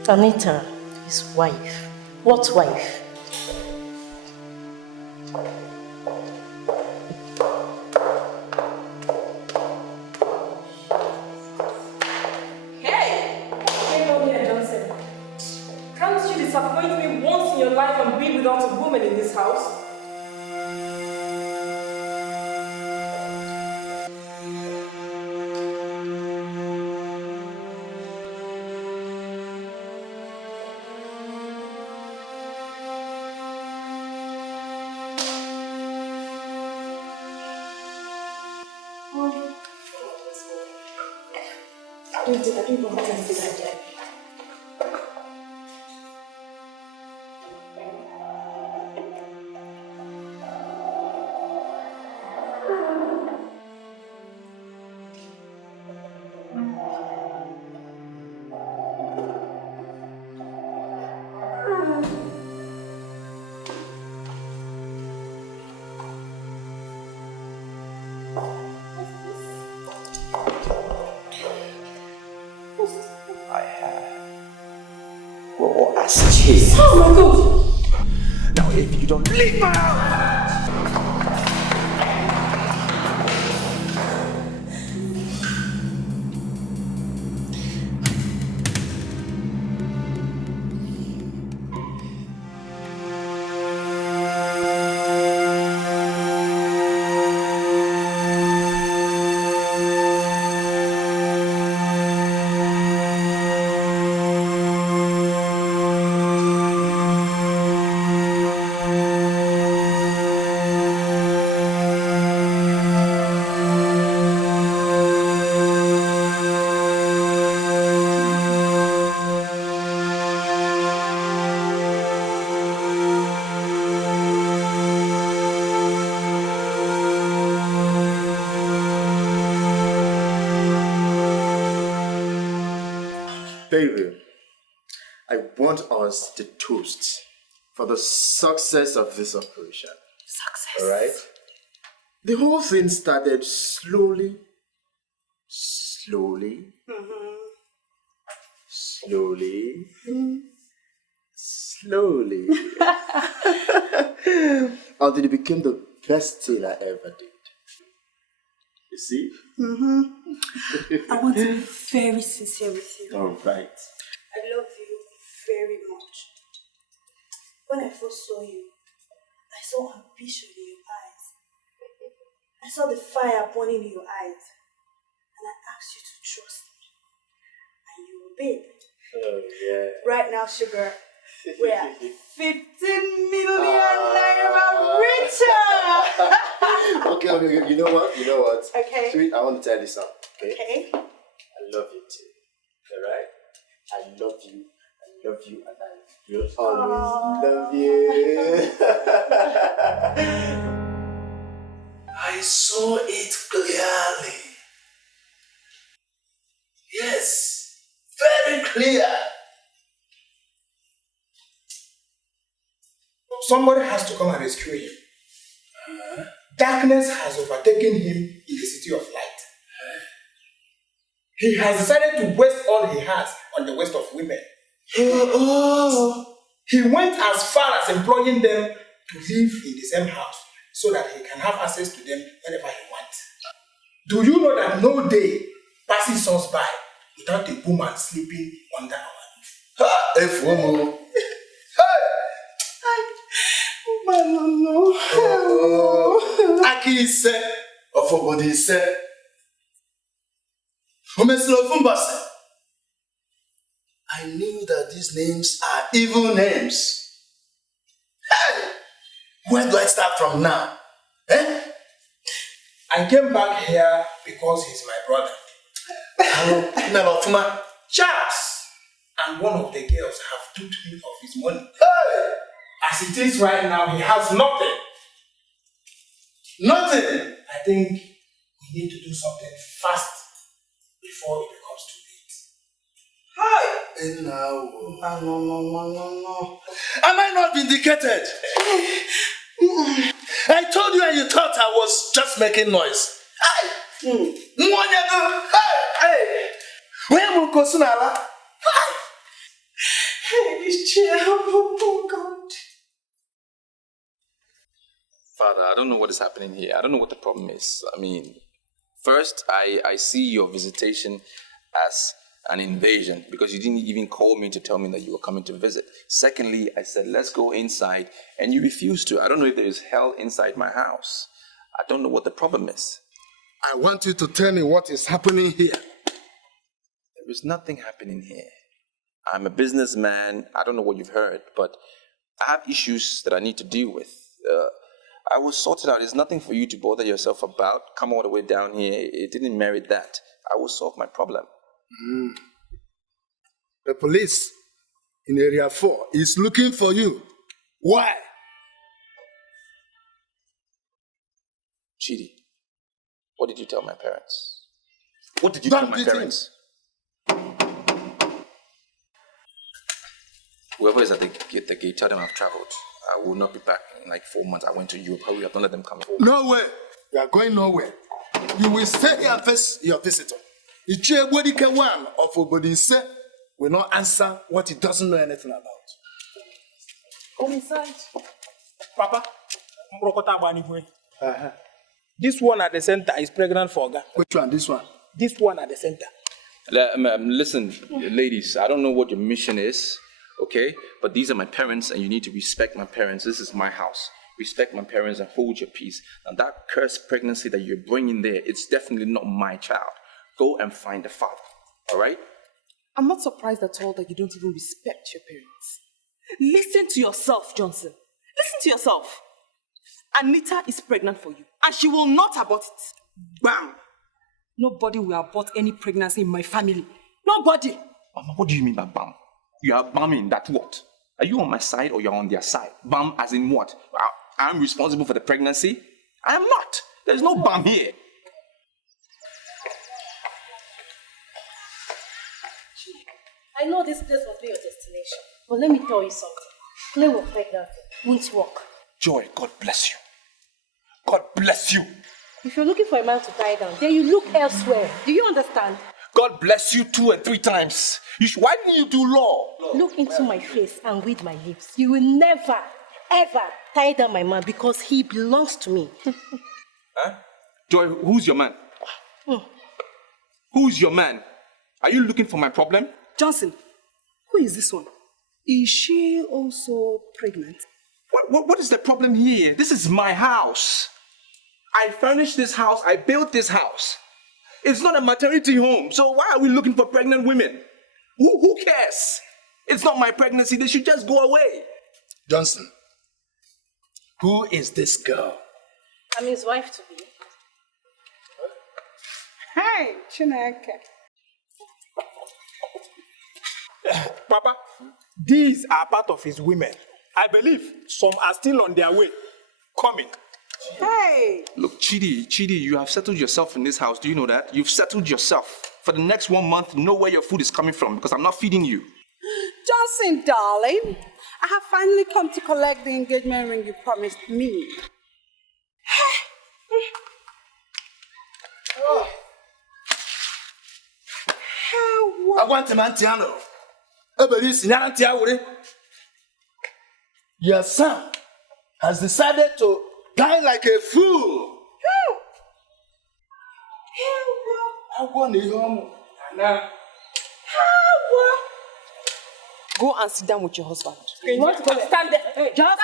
Anita, his wife. What wife? Disappoint me once in your life and be without a woman in this house? don't even want to say that. Oh my God! Now if you don't leave my house! Baby, I want us to toast for the success of this operation. Success. Alright? The whole thing started slowly, Mm-hmm. slowly, until it became the best thing I ever did. You see? Mm-hmm. I want to be very sincere with you. Alright. I love you very much. When I first saw you, I saw ambition in your eyes. I saw the fire burning in your eyes. And I asked you to trust me. And you obeyed. Oh, yeah. Right now, sugar, we are 15 million naira richer! Okay, you know what? Okay. Sweet, I want to tell you something, Okay. I love you too. Alright? I love you, and I will always love you. I saw it clearly. Yes, very clear. Somebody has to come and rescue him. Darkness has overtaken him in the city of light. He has decided to waste all he has on the waste of women. He went as far as employing them to live in the same house so that he can have access to them whenever he wants. Do you know that no day passes us by without a woman sleeping under our roof? Aki said, Ofobodi said, I knew that these names are evil names. Hey! Where do I start from now? Eh? I came back here because he's my brother. Charles and one of the girls have duped me of his money. Hey! As it is right now, he has nothing. Nothing! I think we need to do something fast before it becomes too late. Hi! No. Am I not vindicated? I told you and you thought I was just making noise. Hey! Where am I? Hey, this chair, oh God. Father, I don't know what is happening here. I don't know what the problem is. I mean, first, I see your visitation as an invasion because you didn't even call me to tell me that you were coming to visit. Secondly, I said, let's go inside, and you refused to. I don't know if there is hell inside my house. I don't know what the problem is. I want you to tell me what is happening here. There is nothing happening here. I'm a businessman. I don't know what you've heard, but I have issues that I need to deal with. I will sort it out. There's nothing for you to bother yourself about. Come all the way down here. It didn't merit that. I will solve my problem. The police in Area 4 is looking for you. Why? Chidi, what did you tell my parents? What did you tell my parents? Whoever is at the gate, tell them I've traveled. I will not be back in like 4 months. I went to Europe. Hurry up, don't let them come home. Nowhere. You are going nowhere. You will stay here and face your visitor. The Dikeh one of Obodise will not answer what he doesn't know anything about. Come inside. Papa, this one at the center is pregnant for Oga. Which one? This one? This one at the center. Listen, ladies, I don't know what your mission is, okay? But these are my parents, and you need to respect my parents. This is my house. Respect my parents and hold your peace. Now, that cursed pregnancy that you're bringing there, it's definitely not my child. Go and find the father, all right? I'm not surprised at all that you don't even respect your parents. Listen to yourself, Johnson. Listen to yourself. Anita is pregnant for you, and she will not abort it. Bam! Nobody will abort any pregnancy in my family. Nobody. Mama, what do you mean by bam? You are bamming that what? Are you on my side or you're on their side? Bam as in what? I'm responsible for the pregnancy? I am not. There's no bam here. I know this place must be your destination, but let me tell you something. Play with pregnancy won't work. Joy, God bless you. God bless you. If you're looking for a man to tie down, then you look elsewhere. Do you understand? God bless you 2 and 3 times. Why didn't you do law? Look into my face and read my lips. You will never, ever tie down my man because he belongs to me. Huh? Joy, who's your man? Who's your man? Are you looking for my problem? Johnson, who is this one? Is she also pregnant? What is the problem here? This is my house. I furnished this house. I built this house. It's not a maternity home. So why are we looking for pregnant women? Who cares? It's not my pregnancy. They should just go away. Johnson, who is this girl? I'm his wife to be. Hi, Chineke. Papa, these are part of his women. I believe some are still on their way, coming. Hey! Look, Chidi, you have settled yourself in this house. Do you know that? You've settled yourself. For the next 1 month, know where your food is coming from because I'm not feeding you. Johnson, darling, I have finally come to collect the engagement ring you promised me. I want a mantiano. Your son has decided to die like a fool. Go and sit down with your husband. You want to go stand there? Hey, just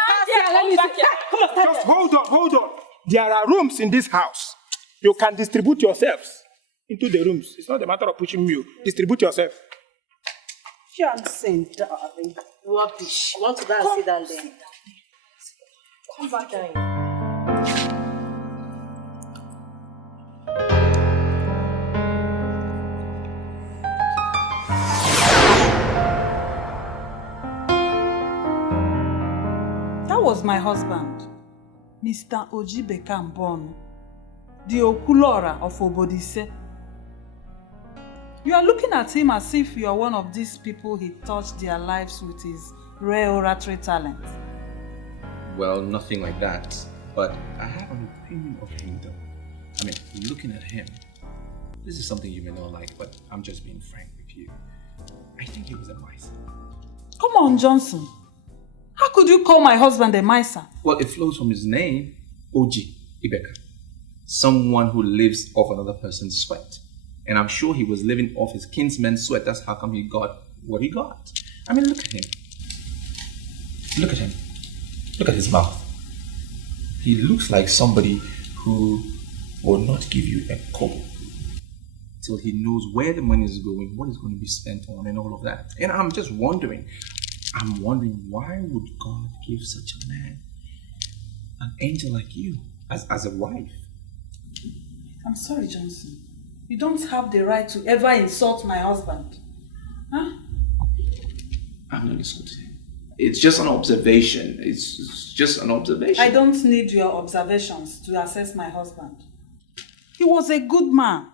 hold on. There are rooms in this house. You can distribute yourselves into the rooms. It's not a matter of pushing you. Distribute yourself. Johnson, darling. Rubbish. You want to go and sit down there? Come back down. That was my husband, Mr. Ojibeka Mbonu, the Okulora of Obodise. You are looking at him as if you are one of these people he touched their lives with his rare oratory talent. Well, nothing like that. But I have an opinion of him though. I mean, looking at him, this is something you may not like, but I'm just being frank with you. I think he was a miser. Come on, Johnson. How could you call my husband a miser? Well, it flows from his name, Oji Ibeka. Someone who lives off another person's sweat. And I'm sure he was living off his kinsman's sweat. That's how come he got what he got. I mean, look at him. Look at him. Look at his mouth. He looks like somebody who will not give you a kobo till he knows where the money is going, what is going to be spent on, and all of that. And I'm just wondering, why would God give such a man, an angel like you, as a wife? I'm sorry, Johnson. You don't have the right to ever insult my husband. Huh? I'm not insulting. It's just an observation. It's just an observation. I don't need your observations to assess my husband. He was a good man.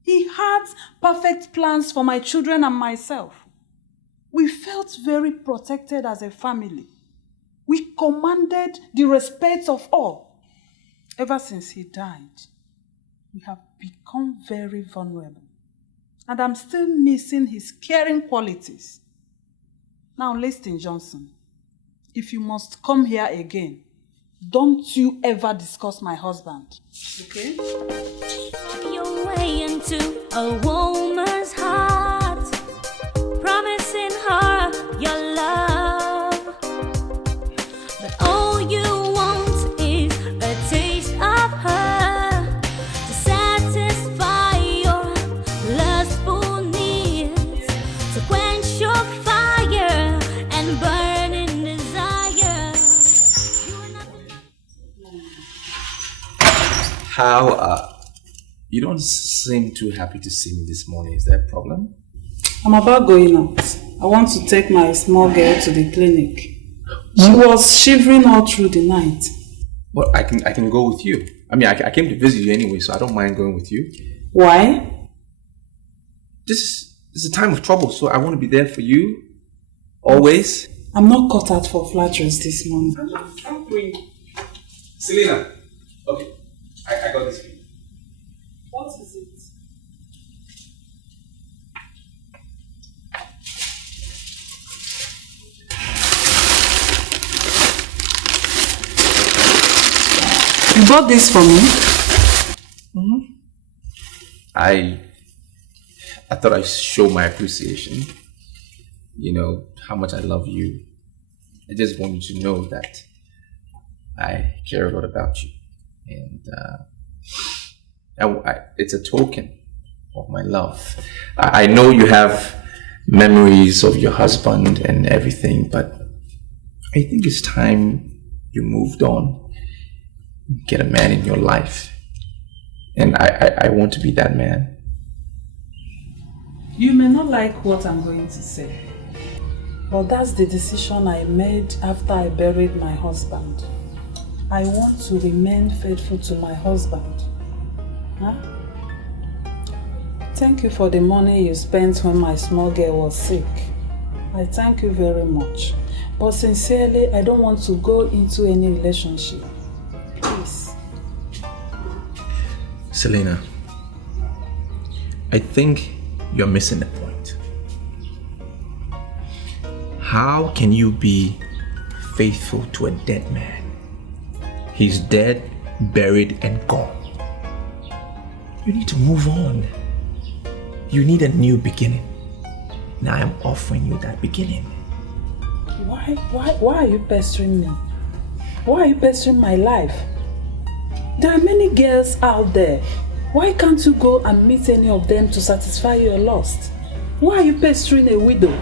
He had perfect plans for my children and myself. We felt very protected as a family. We commanded the respect of all. Ever since he died, we have become very vulnerable. And I'm still missing his caring qualities. Now listen, Johnson. If you must come here again, don't you ever discuss my husband. Okay? Your way into a woman's heart, promising her your love, but all you want is a taste of her to satisfy your lustful needs, to quench your fire and burning desire. How, you don't seem too happy to see me this morning. Is there a problem? I'm about going out. I want to take my small girl to the clinic. She was shivering all through the night. Well, I can go with you. I mean, I came to visit you anyway, so I don't mind going with you. Why? This is a time of trouble, so I want to be there for you. Always. I'm not cut out for flatteries this morning. I'm going. Selena. Okay. I got this for you. What is it? You bought this for me? Mm-hmm. I thought I'd show my appreciation. You know, how much I love you. I just want you to know that I care a lot about you. And it's a token of my love. I know you have memories of your husband and everything, but I think it's time you moved on. Get a man in your life. And I want to be that man. You may not like what I'm going to say, but that's the decision I made after I buried my husband. I want to remain faithful to my husband. Huh? Thank you for the money you spent when my small girl was sick. I thank you very much. But sincerely, I don't want to go into any relationship. Please. Selena, I think you're missing the point. How can you be faithful to a dead man? He's dead, buried, and gone. You need to move on. You need a new beginning. Now I'm offering you that beginning. Why are you pestering me? Why are you pestering my life? There are many girls out there. Why can't you go and meet any of them to satisfy your lust? Why are you pestering a widow?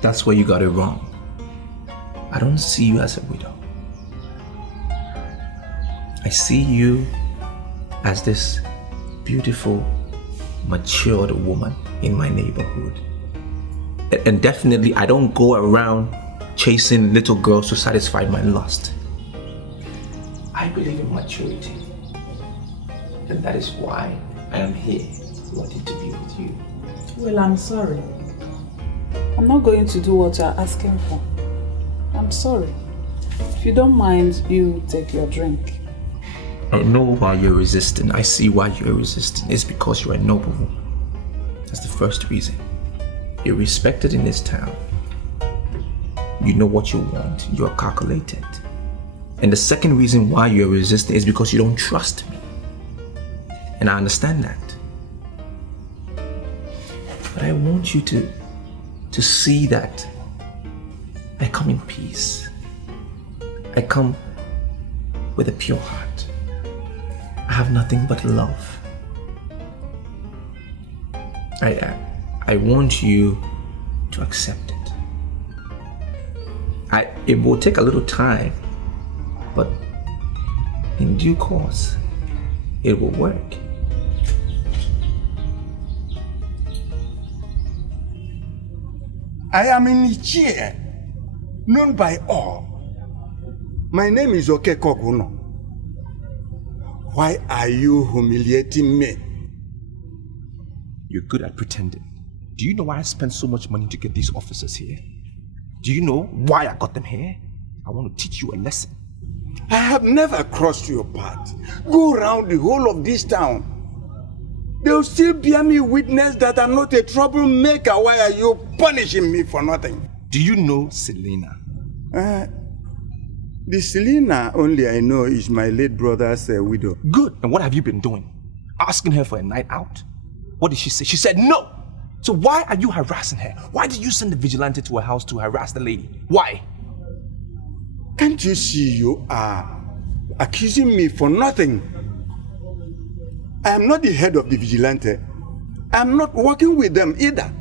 That's where you got it wrong. I don't see you as a widow. I see you as this beautiful, matured woman in my neighborhood. And definitely, I don't go around chasing little girls to satisfy my lust. I believe in maturity. And that is why I am here, wanting to be with you. Well, I'm sorry. I'm not going to do what you're asking for. I'm sorry. If you don't mind, you take your drink. I know why you're resisting. I see why you're resisting. It's because you're a noble woman. That's the first reason. You're respected in this town. You know what you want. You're calculated. And the second reason why you're resisting is because you don't trust me. And I understand that. But I want you to see that I come in peace. I come with a pure heart. I have nothing but love. I want you to accept it. It will take a little time, but in due course, it will work. I am in chair, known by all. My name is Okorie. Why are you humiliating me? You're good at pretending. Do you know why I spent so much money to get these officers here? Do you know why I got them here? I want to teach you a lesson. I have never crossed your path. Go around the whole of this town. They'll still bear me witness that I'm not a troublemaker. Why are you punishing me for nothing? Do you know Selena? The Selena only I know is my late brother's widow. Good. And what have you been doing? Asking her for a night out? What did she say? She said no. So why are you harassing her? Why did you send the vigilante to her house to harass the lady? Why? Can't you see you are accusing me for nothing? I am not the head of the vigilante. I am not working with them either.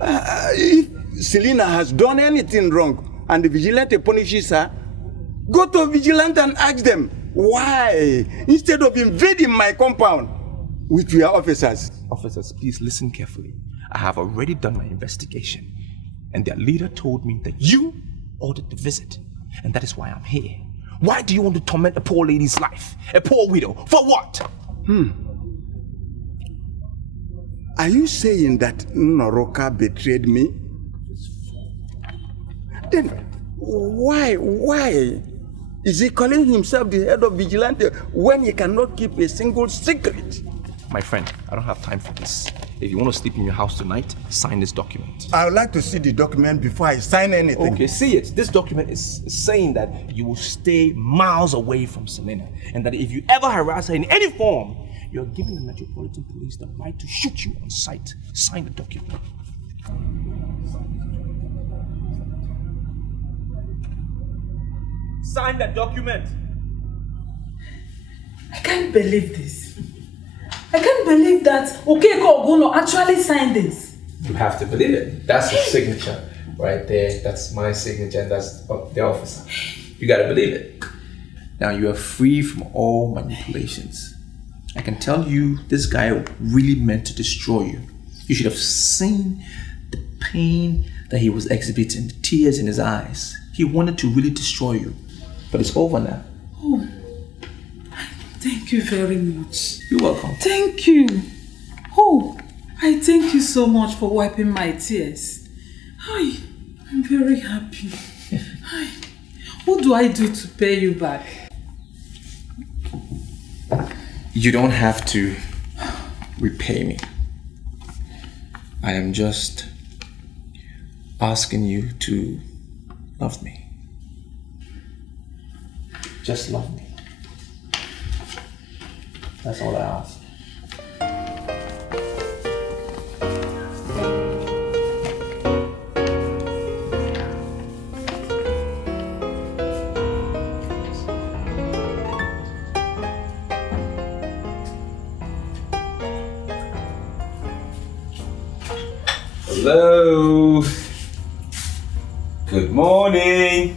If Selena has done anything wrong and the vigilante punishes her, go to vigilante and ask them why, instead of invading my compound with your officers. Officers, please listen carefully. I have already done my investigation, and their leader told me that you ordered the visit, and that is why I'm here. Why do you want to torment a poor lady's life? A poor widow? For what? Are you saying that Noroka betrayed me? Then why is he calling himself the head of vigilante when he cannot keep a single secret? My friend, I don't have time for this. If you want to sleep in your house tonight, sign this document. I would like to see the document before I sign anything. Okay, see it. This document is saying that you will stay miles away from Selena, and that if you ever harass her in any form, you're giving the Metropolitan Police the right to shoot you on sight. Sign the document. Sign that document. I can't believe this. I can't believe that Okeko Ogono actually signed this. You have to believe it. That's his signature right there. That's my signature, and that's the officer. You gotta believe it. Now you are free from all manipulations. I can tell you, this guy really meant to destroy you. You should have seen the pain that he was exhibiting, the tears in his eyes. He wanted to really destroy you, but it's over now. Oh, thank you very much. You're welcome. Thank you. Oh, I thank you so much for wiping my tears. Hi, I'm very happy. Hi, what do I do to pay you back? You don't have to repay me. I am just asking you to love me. Just love me. That's all I ask. Hello. Good morning.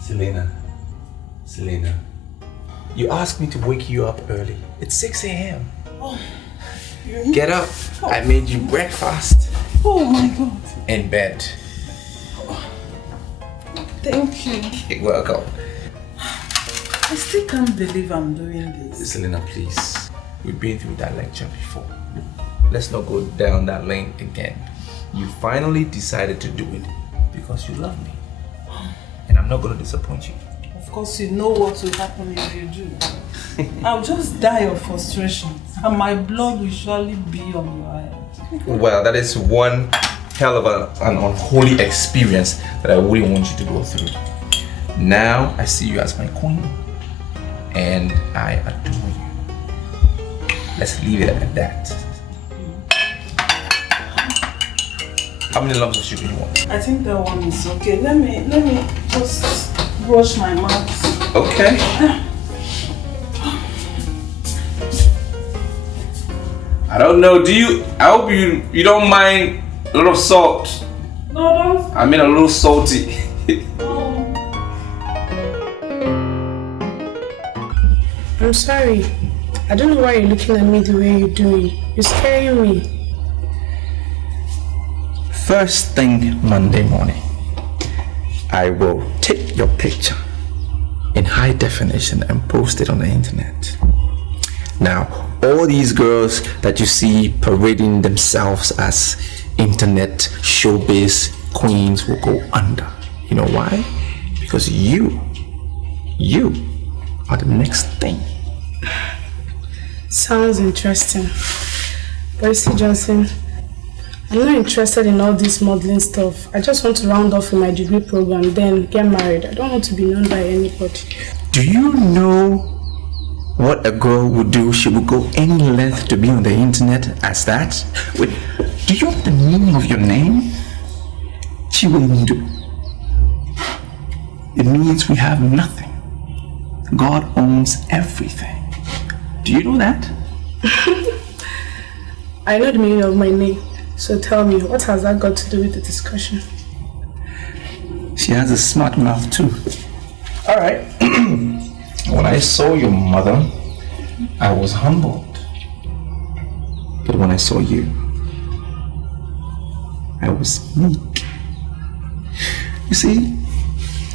Selena. You asked me to wake you up early. It's 6 a.m. Oh, Get up. I made you breakfast. Oh my God. In bed. Thank you. You're welcome. I still can't believe I'm doing this. Selena, please. We've been through that lecture before. Let's not go down that lane again. You finally decided to do it because you love me. And I'm not going to disappoint you. Of course, you know what will happen if you do. I'll just die of frustration and my blood will surely be on your head. Well, that is one hell of an unholy experience that I wouldn't want you to go through. Now I see you as my queen and I adore you. Let's leave it at that. How many lumps of sugar you want? I think that one is okay. Let me just brush my mouth. Okay. I don't know. I hope you don't mind a little salt. No, don't. I mean a little salty. I'm sorry. I don't know why you're looking at me the way you're doing. You're scaring me. first thing Monday morning, I will take your picture in high definition and post it on the internet. Now, all these girls that you see parading themselves as internet showbiz queens will go under. You know why? Because you are the next thing. Sounds interesting. But you see, Johnson, I'm not interested in all this modeling stuff. I just want to round off in my degree program, then get married. I don't want to be known by anybody. Do you know what a girl would do? She would go any length to be on the internet as that. Wait, do you know the meaning of your name? Chiwendu. It means we have nothing. God owns everything. Do you know that? I know the meaning of my name. So tell me, what has that got to do with the discussion? She has a smart mouth too. All right. When I saw your mother, I was humbled. But when I saw you, I was meek. You see,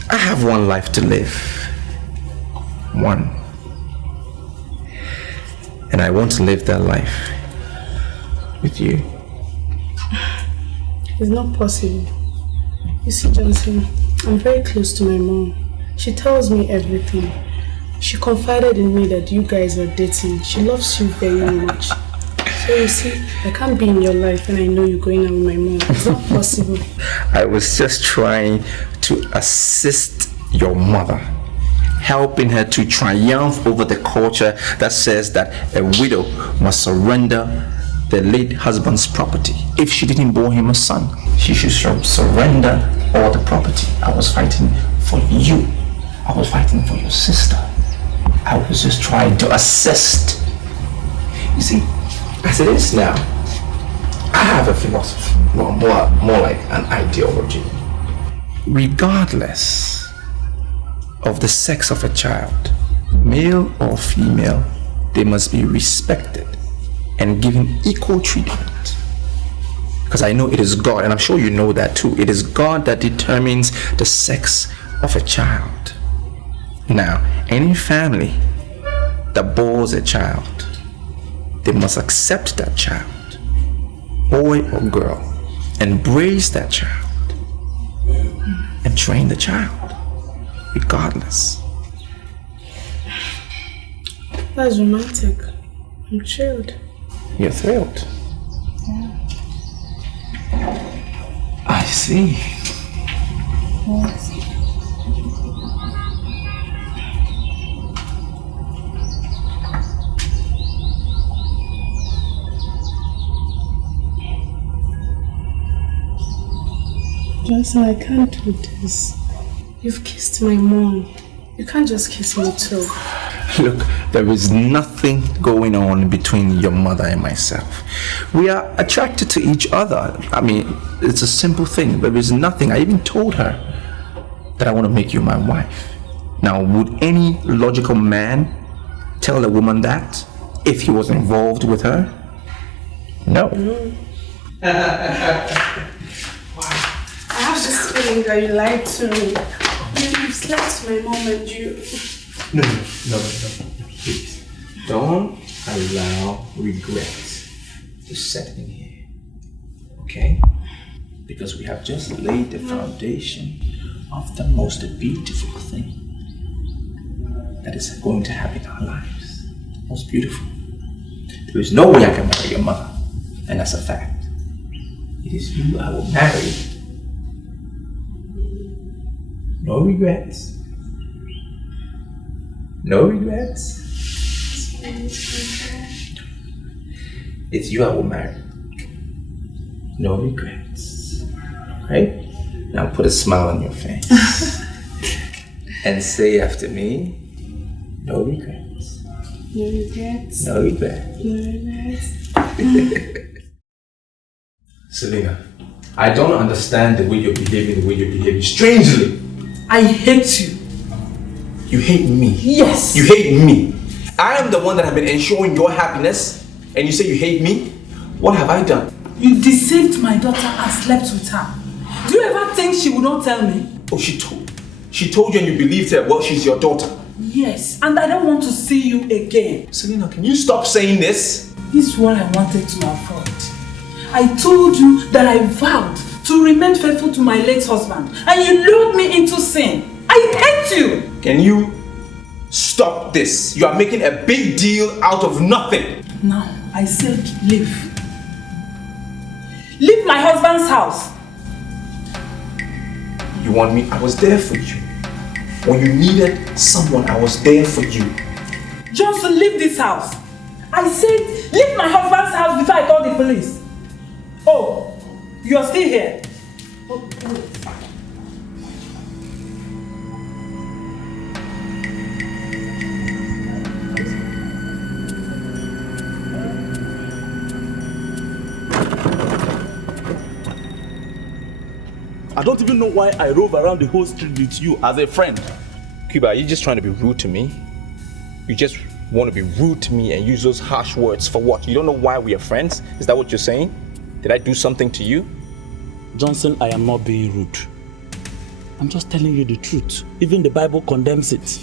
I have one life to live. One. And I want to live that life with you. It's not possible. You see, Johnson, I'm very close to my mom. She tells me everything. She confided in me that you guys are dating. She loves you very much. So you see, I can't be in your life and I know you're going out with my mom. It's not possible. I was just trying to assist your mother, helping her to triumph over the culture that says that a widow must surrender the late husband's property. If she didn't bear him a son, she should surrender all the property. I was fighting for you. I was fighting for your sister. I was just trying to assist. You see, as it is now, I have a philosophy, well, more like an ideology. Regardless of the sex of a child, male or female, they must be respected and given equal treatment. Because I know it is God, and I'm sure you know that too. It is God that determines the sex of a child. Now, any family that bores a child, they must accept that child, boy or girl, embrace that child, and train the child, regardless. That's romantic. I'm thrilled. You're thrilled? I see. Johnson, I can't do this. You've kissed my mom. You can't just kiss me too. Look, there is nothing going on between your mother and myself. We are attracted to each other. I mean, it's a simple thing. There is nothing. I even told her that I want to make you my wife. Now, would any logical man tell a woman that if he was involved with her? No. I have this feeling that you lied to me. You've slept with my mom and you. No, please. Don't allow regret to set in here, okay? Because we have just laid the foundation of the most beautiful thing that is going to happen in our lives. The most beautiful. There is no way I can marry your mother, and that's a fact. It is you I will marry. No regrets. No regrets. It's you I will marry. No regrets. Right? Now put a smile on your face. And say after me, no regrets. No regrets. No regrets. No regrets. Selena, I don't understand the way you're behaving, strangely. I hate you. You hate me? Yes. You hate me? I am the one that have been ensuring your happiness, and you say you hate me? What have I done? You deceived my daughter and slept with her. Do you ever think she would not tell me? Oh, she told you and you believed her. Well, she's your daughter. Yes, and I don't want to see you again. Selena, can you stop saying this? This is what I wanted to avoid. I told you that I vowed to remain faithful to my late husband, and you lured me into sin. I hate you! Can you stop this? You are making a big deal out of nothing. Now, I said leave. Leave my husband's house. You want me? I was there for you. When you needed someone, I was there for you. Johnson, leave this house. I said, leave my husband's house before I call the police. Oh, you're still here. Oh, wait. I don't even know why I rove around the whole street with you as a friend. Cuba, are you just trying to be rude to me? You just want to be rude to me and use those harsh words for what? You don't know why we are friends? Is that what you're saying? Did I do something to you? Johnson, I am not being rude. I'm just telling you the truth. Even the Bible condemns it.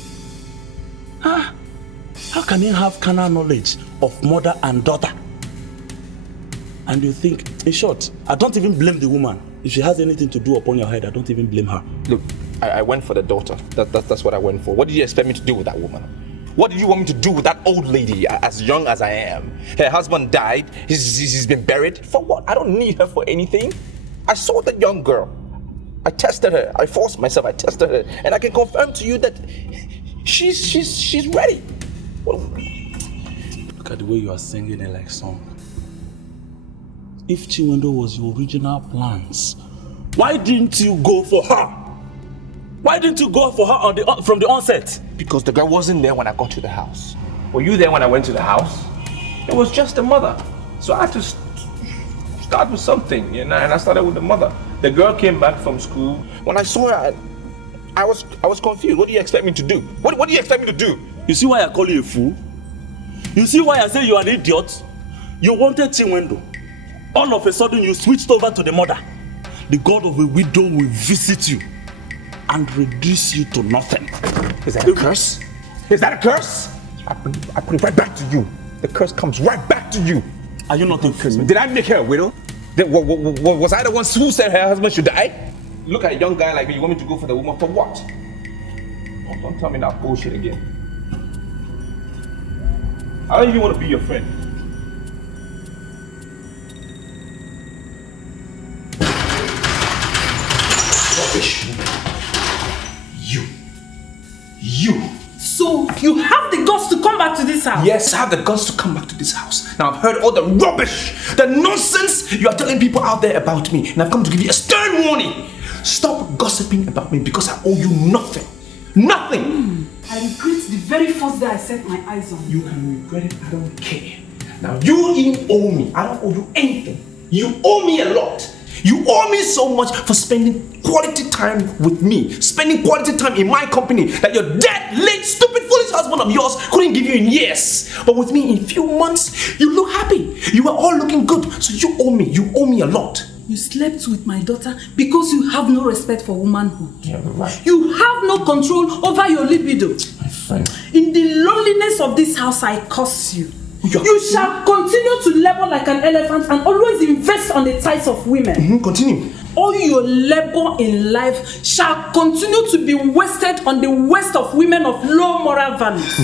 How can you have carnal knowledge of mother and daughter? And you think, in short, I don't even blame the woman. If she has anything to do upon your head, I don't even blame her. Look, I went for the daughter. That's what I went for. What did you expect me to do with that woman? What did you want me to do with that old lady, as young as I am? Her husband died. He's been buried. For what? I don't need her for anything. I saw that young girl. I tested her. I forced myself. I tested her. And I can confirm to you that she's ready. Look at the way you are singing it like song. If Chiwendo was your original plans, why didn't you go for her? Why didn't you go for her from the onset? Because the girl wasn't there when I got to the house. Were you there when I went to the house? It was just the mother. So I had to start with something, you know, and I started with the mother. The girl came back from school. When I saw her, I was confused. What do you expect me to do? What do you expect me to do? You see why I call you a fool? You see why I say you are an idiot? You wanted Chiwendo. All of a sudden you switched over to the mother. The God of a widow will visit you and reduce you to nothing. Is that a curse? Is that a curse? I put it right back to you. The curse comes right back to you. Are you not a fool? Did I make her a widow? Was I the one who said her husband should die? Look at a young guy like me, you want me to go for the woman for what? Oh, don't tell me that bullshit again. I don't even want to be your friend. Rubbish. You. So you have the guts to come back to this house? Yes, I have the guts to come back to this house. Now I've heard all the rubbish, the nonsense you are telling people out there about me, and I've come to give you a stern warning. Stop gossiping about me because I owe you nothing. Nothing! I regret the very first day I set my eyes on you. You can regret it, I don't care. Now you even owe me. I don't owe you anything. You owe me a lot. You owe me so much for spending quality time with me, spending quality time in my company that your dead, late, stupid, foolish husband of yours couldn't give you in years. But with me in a few months, you look happy. You are all looking good. So you owe me a lot. You slept with my daughter because you have no respect for womanhood. Yeah, right. You have no control over your libido. My friend. In the loneliness of this house, I curse you. You shall continue to labor like an elephant and always invest on the thighs of women. Continue. All your labor in life shall continue to be wasted on the waste of women of low moral values.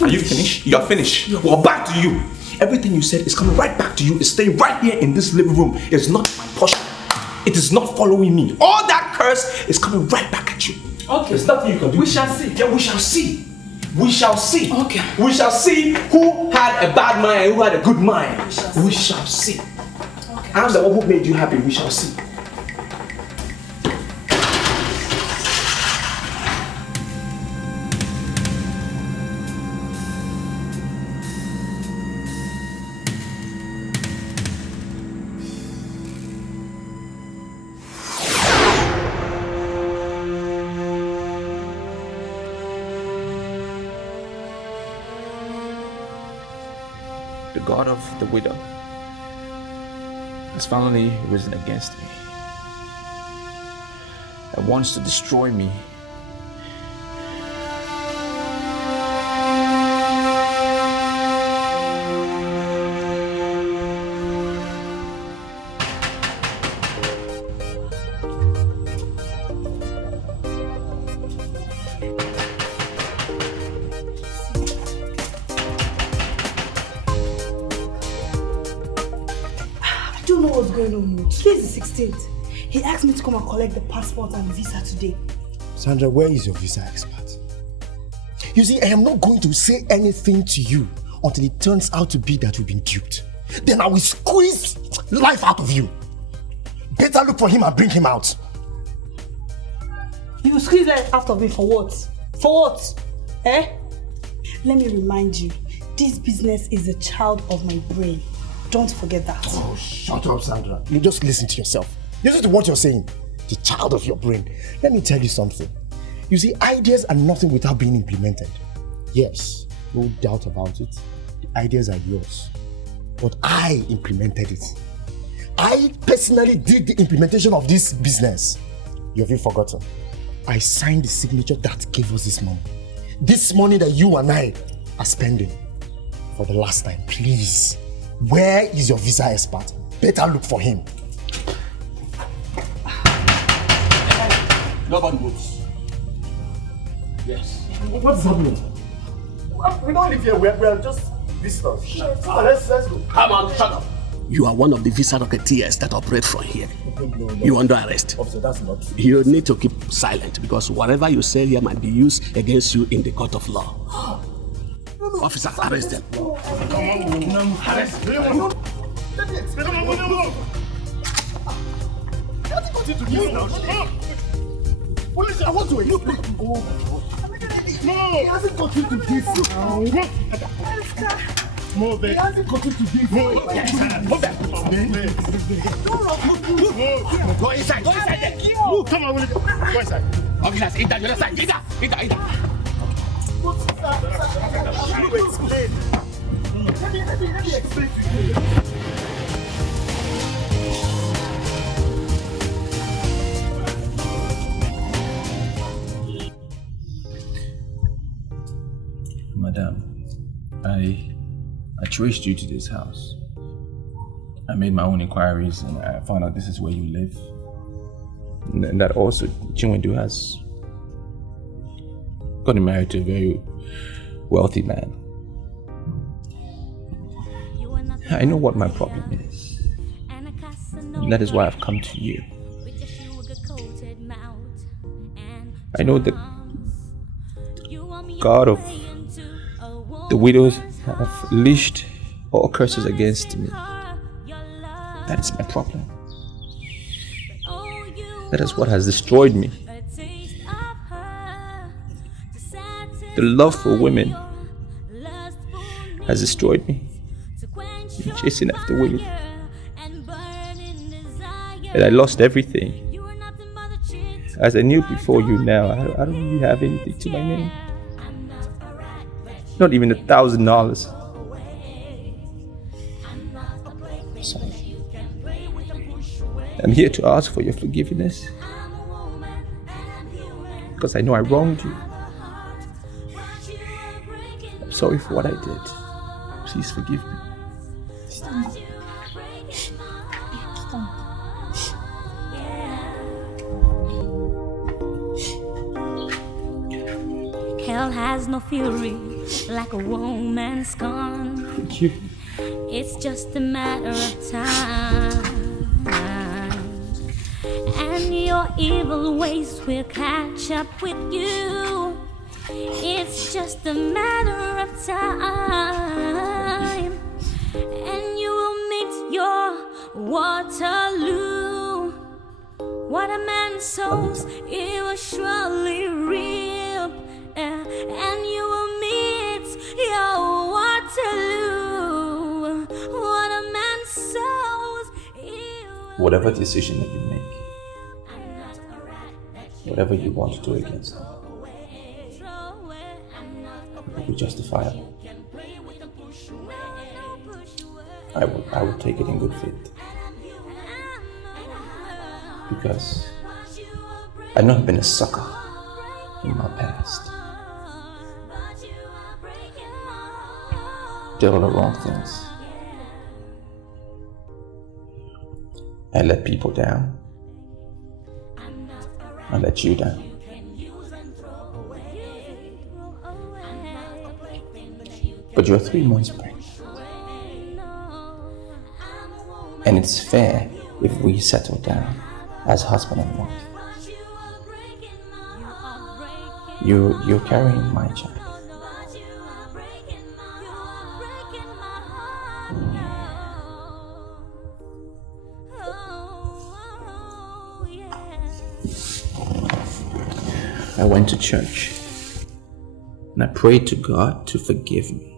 Are you finished? You're finished. Well, back to you. Everything you said is coming right back to you. It's staying right here in this living room. It's not my portion. It is not following me. All that curse is coming right back at you. Okay. There's nothing you can do. We shall see. Yeah, we shall see. We shall see. Okay. We shall see who had a bad mind and who had a good mind. We shall see. Okay. I'm the one who made you happy. We shall see. God of the widow, has finally risen against me. It wants to destroy me. Today's the 16th. He asked me to come and collect the passport and visa today. Sandra, where is your visa expert? You see, I am not going to say anything to you until it turns out to be that you've been duped. Then I will squeeze life out of you. Better look for him and bring him out. You will squeeze life out of me for what? For what? Eh? Let me remind you, this business is a child of my brain. Don't forget that. Oh, shut up, Sandra. You just listen to yourself. Listen to what you're saying. The child of your brain. Let me tell you something. You see, ideas are nothing without being implemented. Yes, no doubt about it. The ideas are yours. But I implemented it. I personally did the implementation of this business. You have forgotten? I signed the signature that gave us this money. This money that you and I are spending. For the last time, please. Where is your visa expert? Better look for him. Nobody moves. Yes. What's happening? We don't live here. We are just visitors. Let's go. Come on, shut up. You are one of the visa rocketeers that operate from here. No. You're under arrest. Officer, that's not true. You need to keep silent because whatever you say here might be used against you in the court of law. Officer, arrest them. Come on, arrest them. Let me explain. Come on. He hasn't got into this now. Police, I want to help you. Oh my God. No, he hasn't got into this now. Move it. He hasn't got into this. Move it. Go inside. Go inside. Move. Come on, go inside. Officers, enter the other side. Enter. What's that? Let me explain. Let me explain to you. Madam, I traced you to this house. I made my own inquiries and I found out this is where you live. And that also Chinwendu has gotten married to a very wealthy man. I know what my problem is. And that is why I've come to you. I know that God of the widows have leashed all curses against me. That is my problem. That is what has destroyed me. The love for women has destroyed me. I'm chasing after women. And I lost everything. As I knew before you now, I don't really have anything to my name. Not even $1,000. Sorry. I'm here to ask for your forgiveness. Because I know I wronged you. I'm sorry for what I did. Please forgive me. Stop. Hell has no fury like a woman scorned. Thank you. It's just a matter of time, and your evil ways will catch up with you. It's just a matter of time, and you will meet your Waterloo. What a man sows, he will surely reap, and you will meet your Waterloo. What a man sows, Whatever decision that you make, whatever you want to do against them, will be justifiable. I will take it in good faith. because I know I've been a sucker in my past. Did all the wrong things. I let people down. I let you down. But you're 3 months pregnant. And it's fair if we settle down as husband and wife. You're carrying my child. I went to church and I prayed to God to forgive me.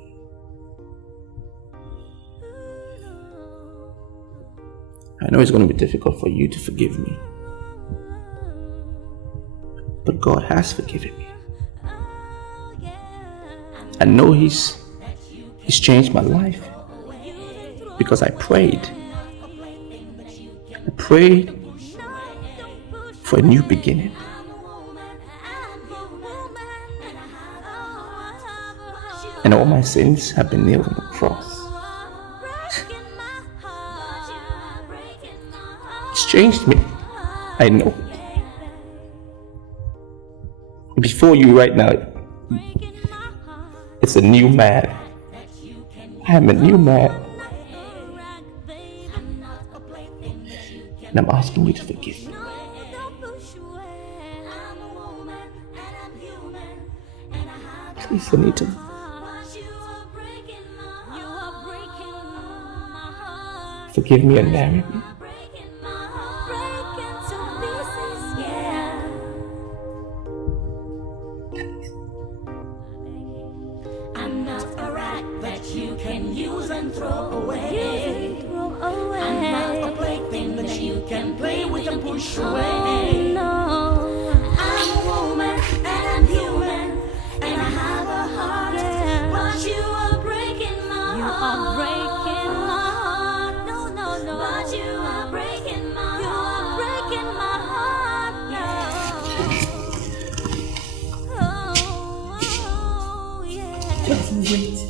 I know it's going to be difficult for you to forgive me, but God has forgiven me. I know He's changed my life because I prayed. I prayed for a new beginning. And all my sins have been nailed on the cross. It's changed me. I know. Before you right now, it's a new man. I am a new man. And I'm asking you to forgive me. Please, Anita. Forgive me and marry me. I'm not a rat that you can use and throw away. I'm not a plaything that you can play with and push away. No, I'm a woman and I'm human and I have a heart. But you are breaking my heart. You are breaking my heart. But you are breaking my heart. You are breaking my heart. Oh, yeah. Just wait.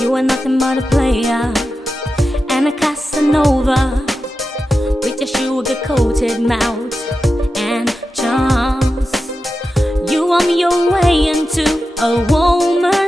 You are nothing but a player and a Casanova with your sugar-coated mouth and charms. You want your way into a woman.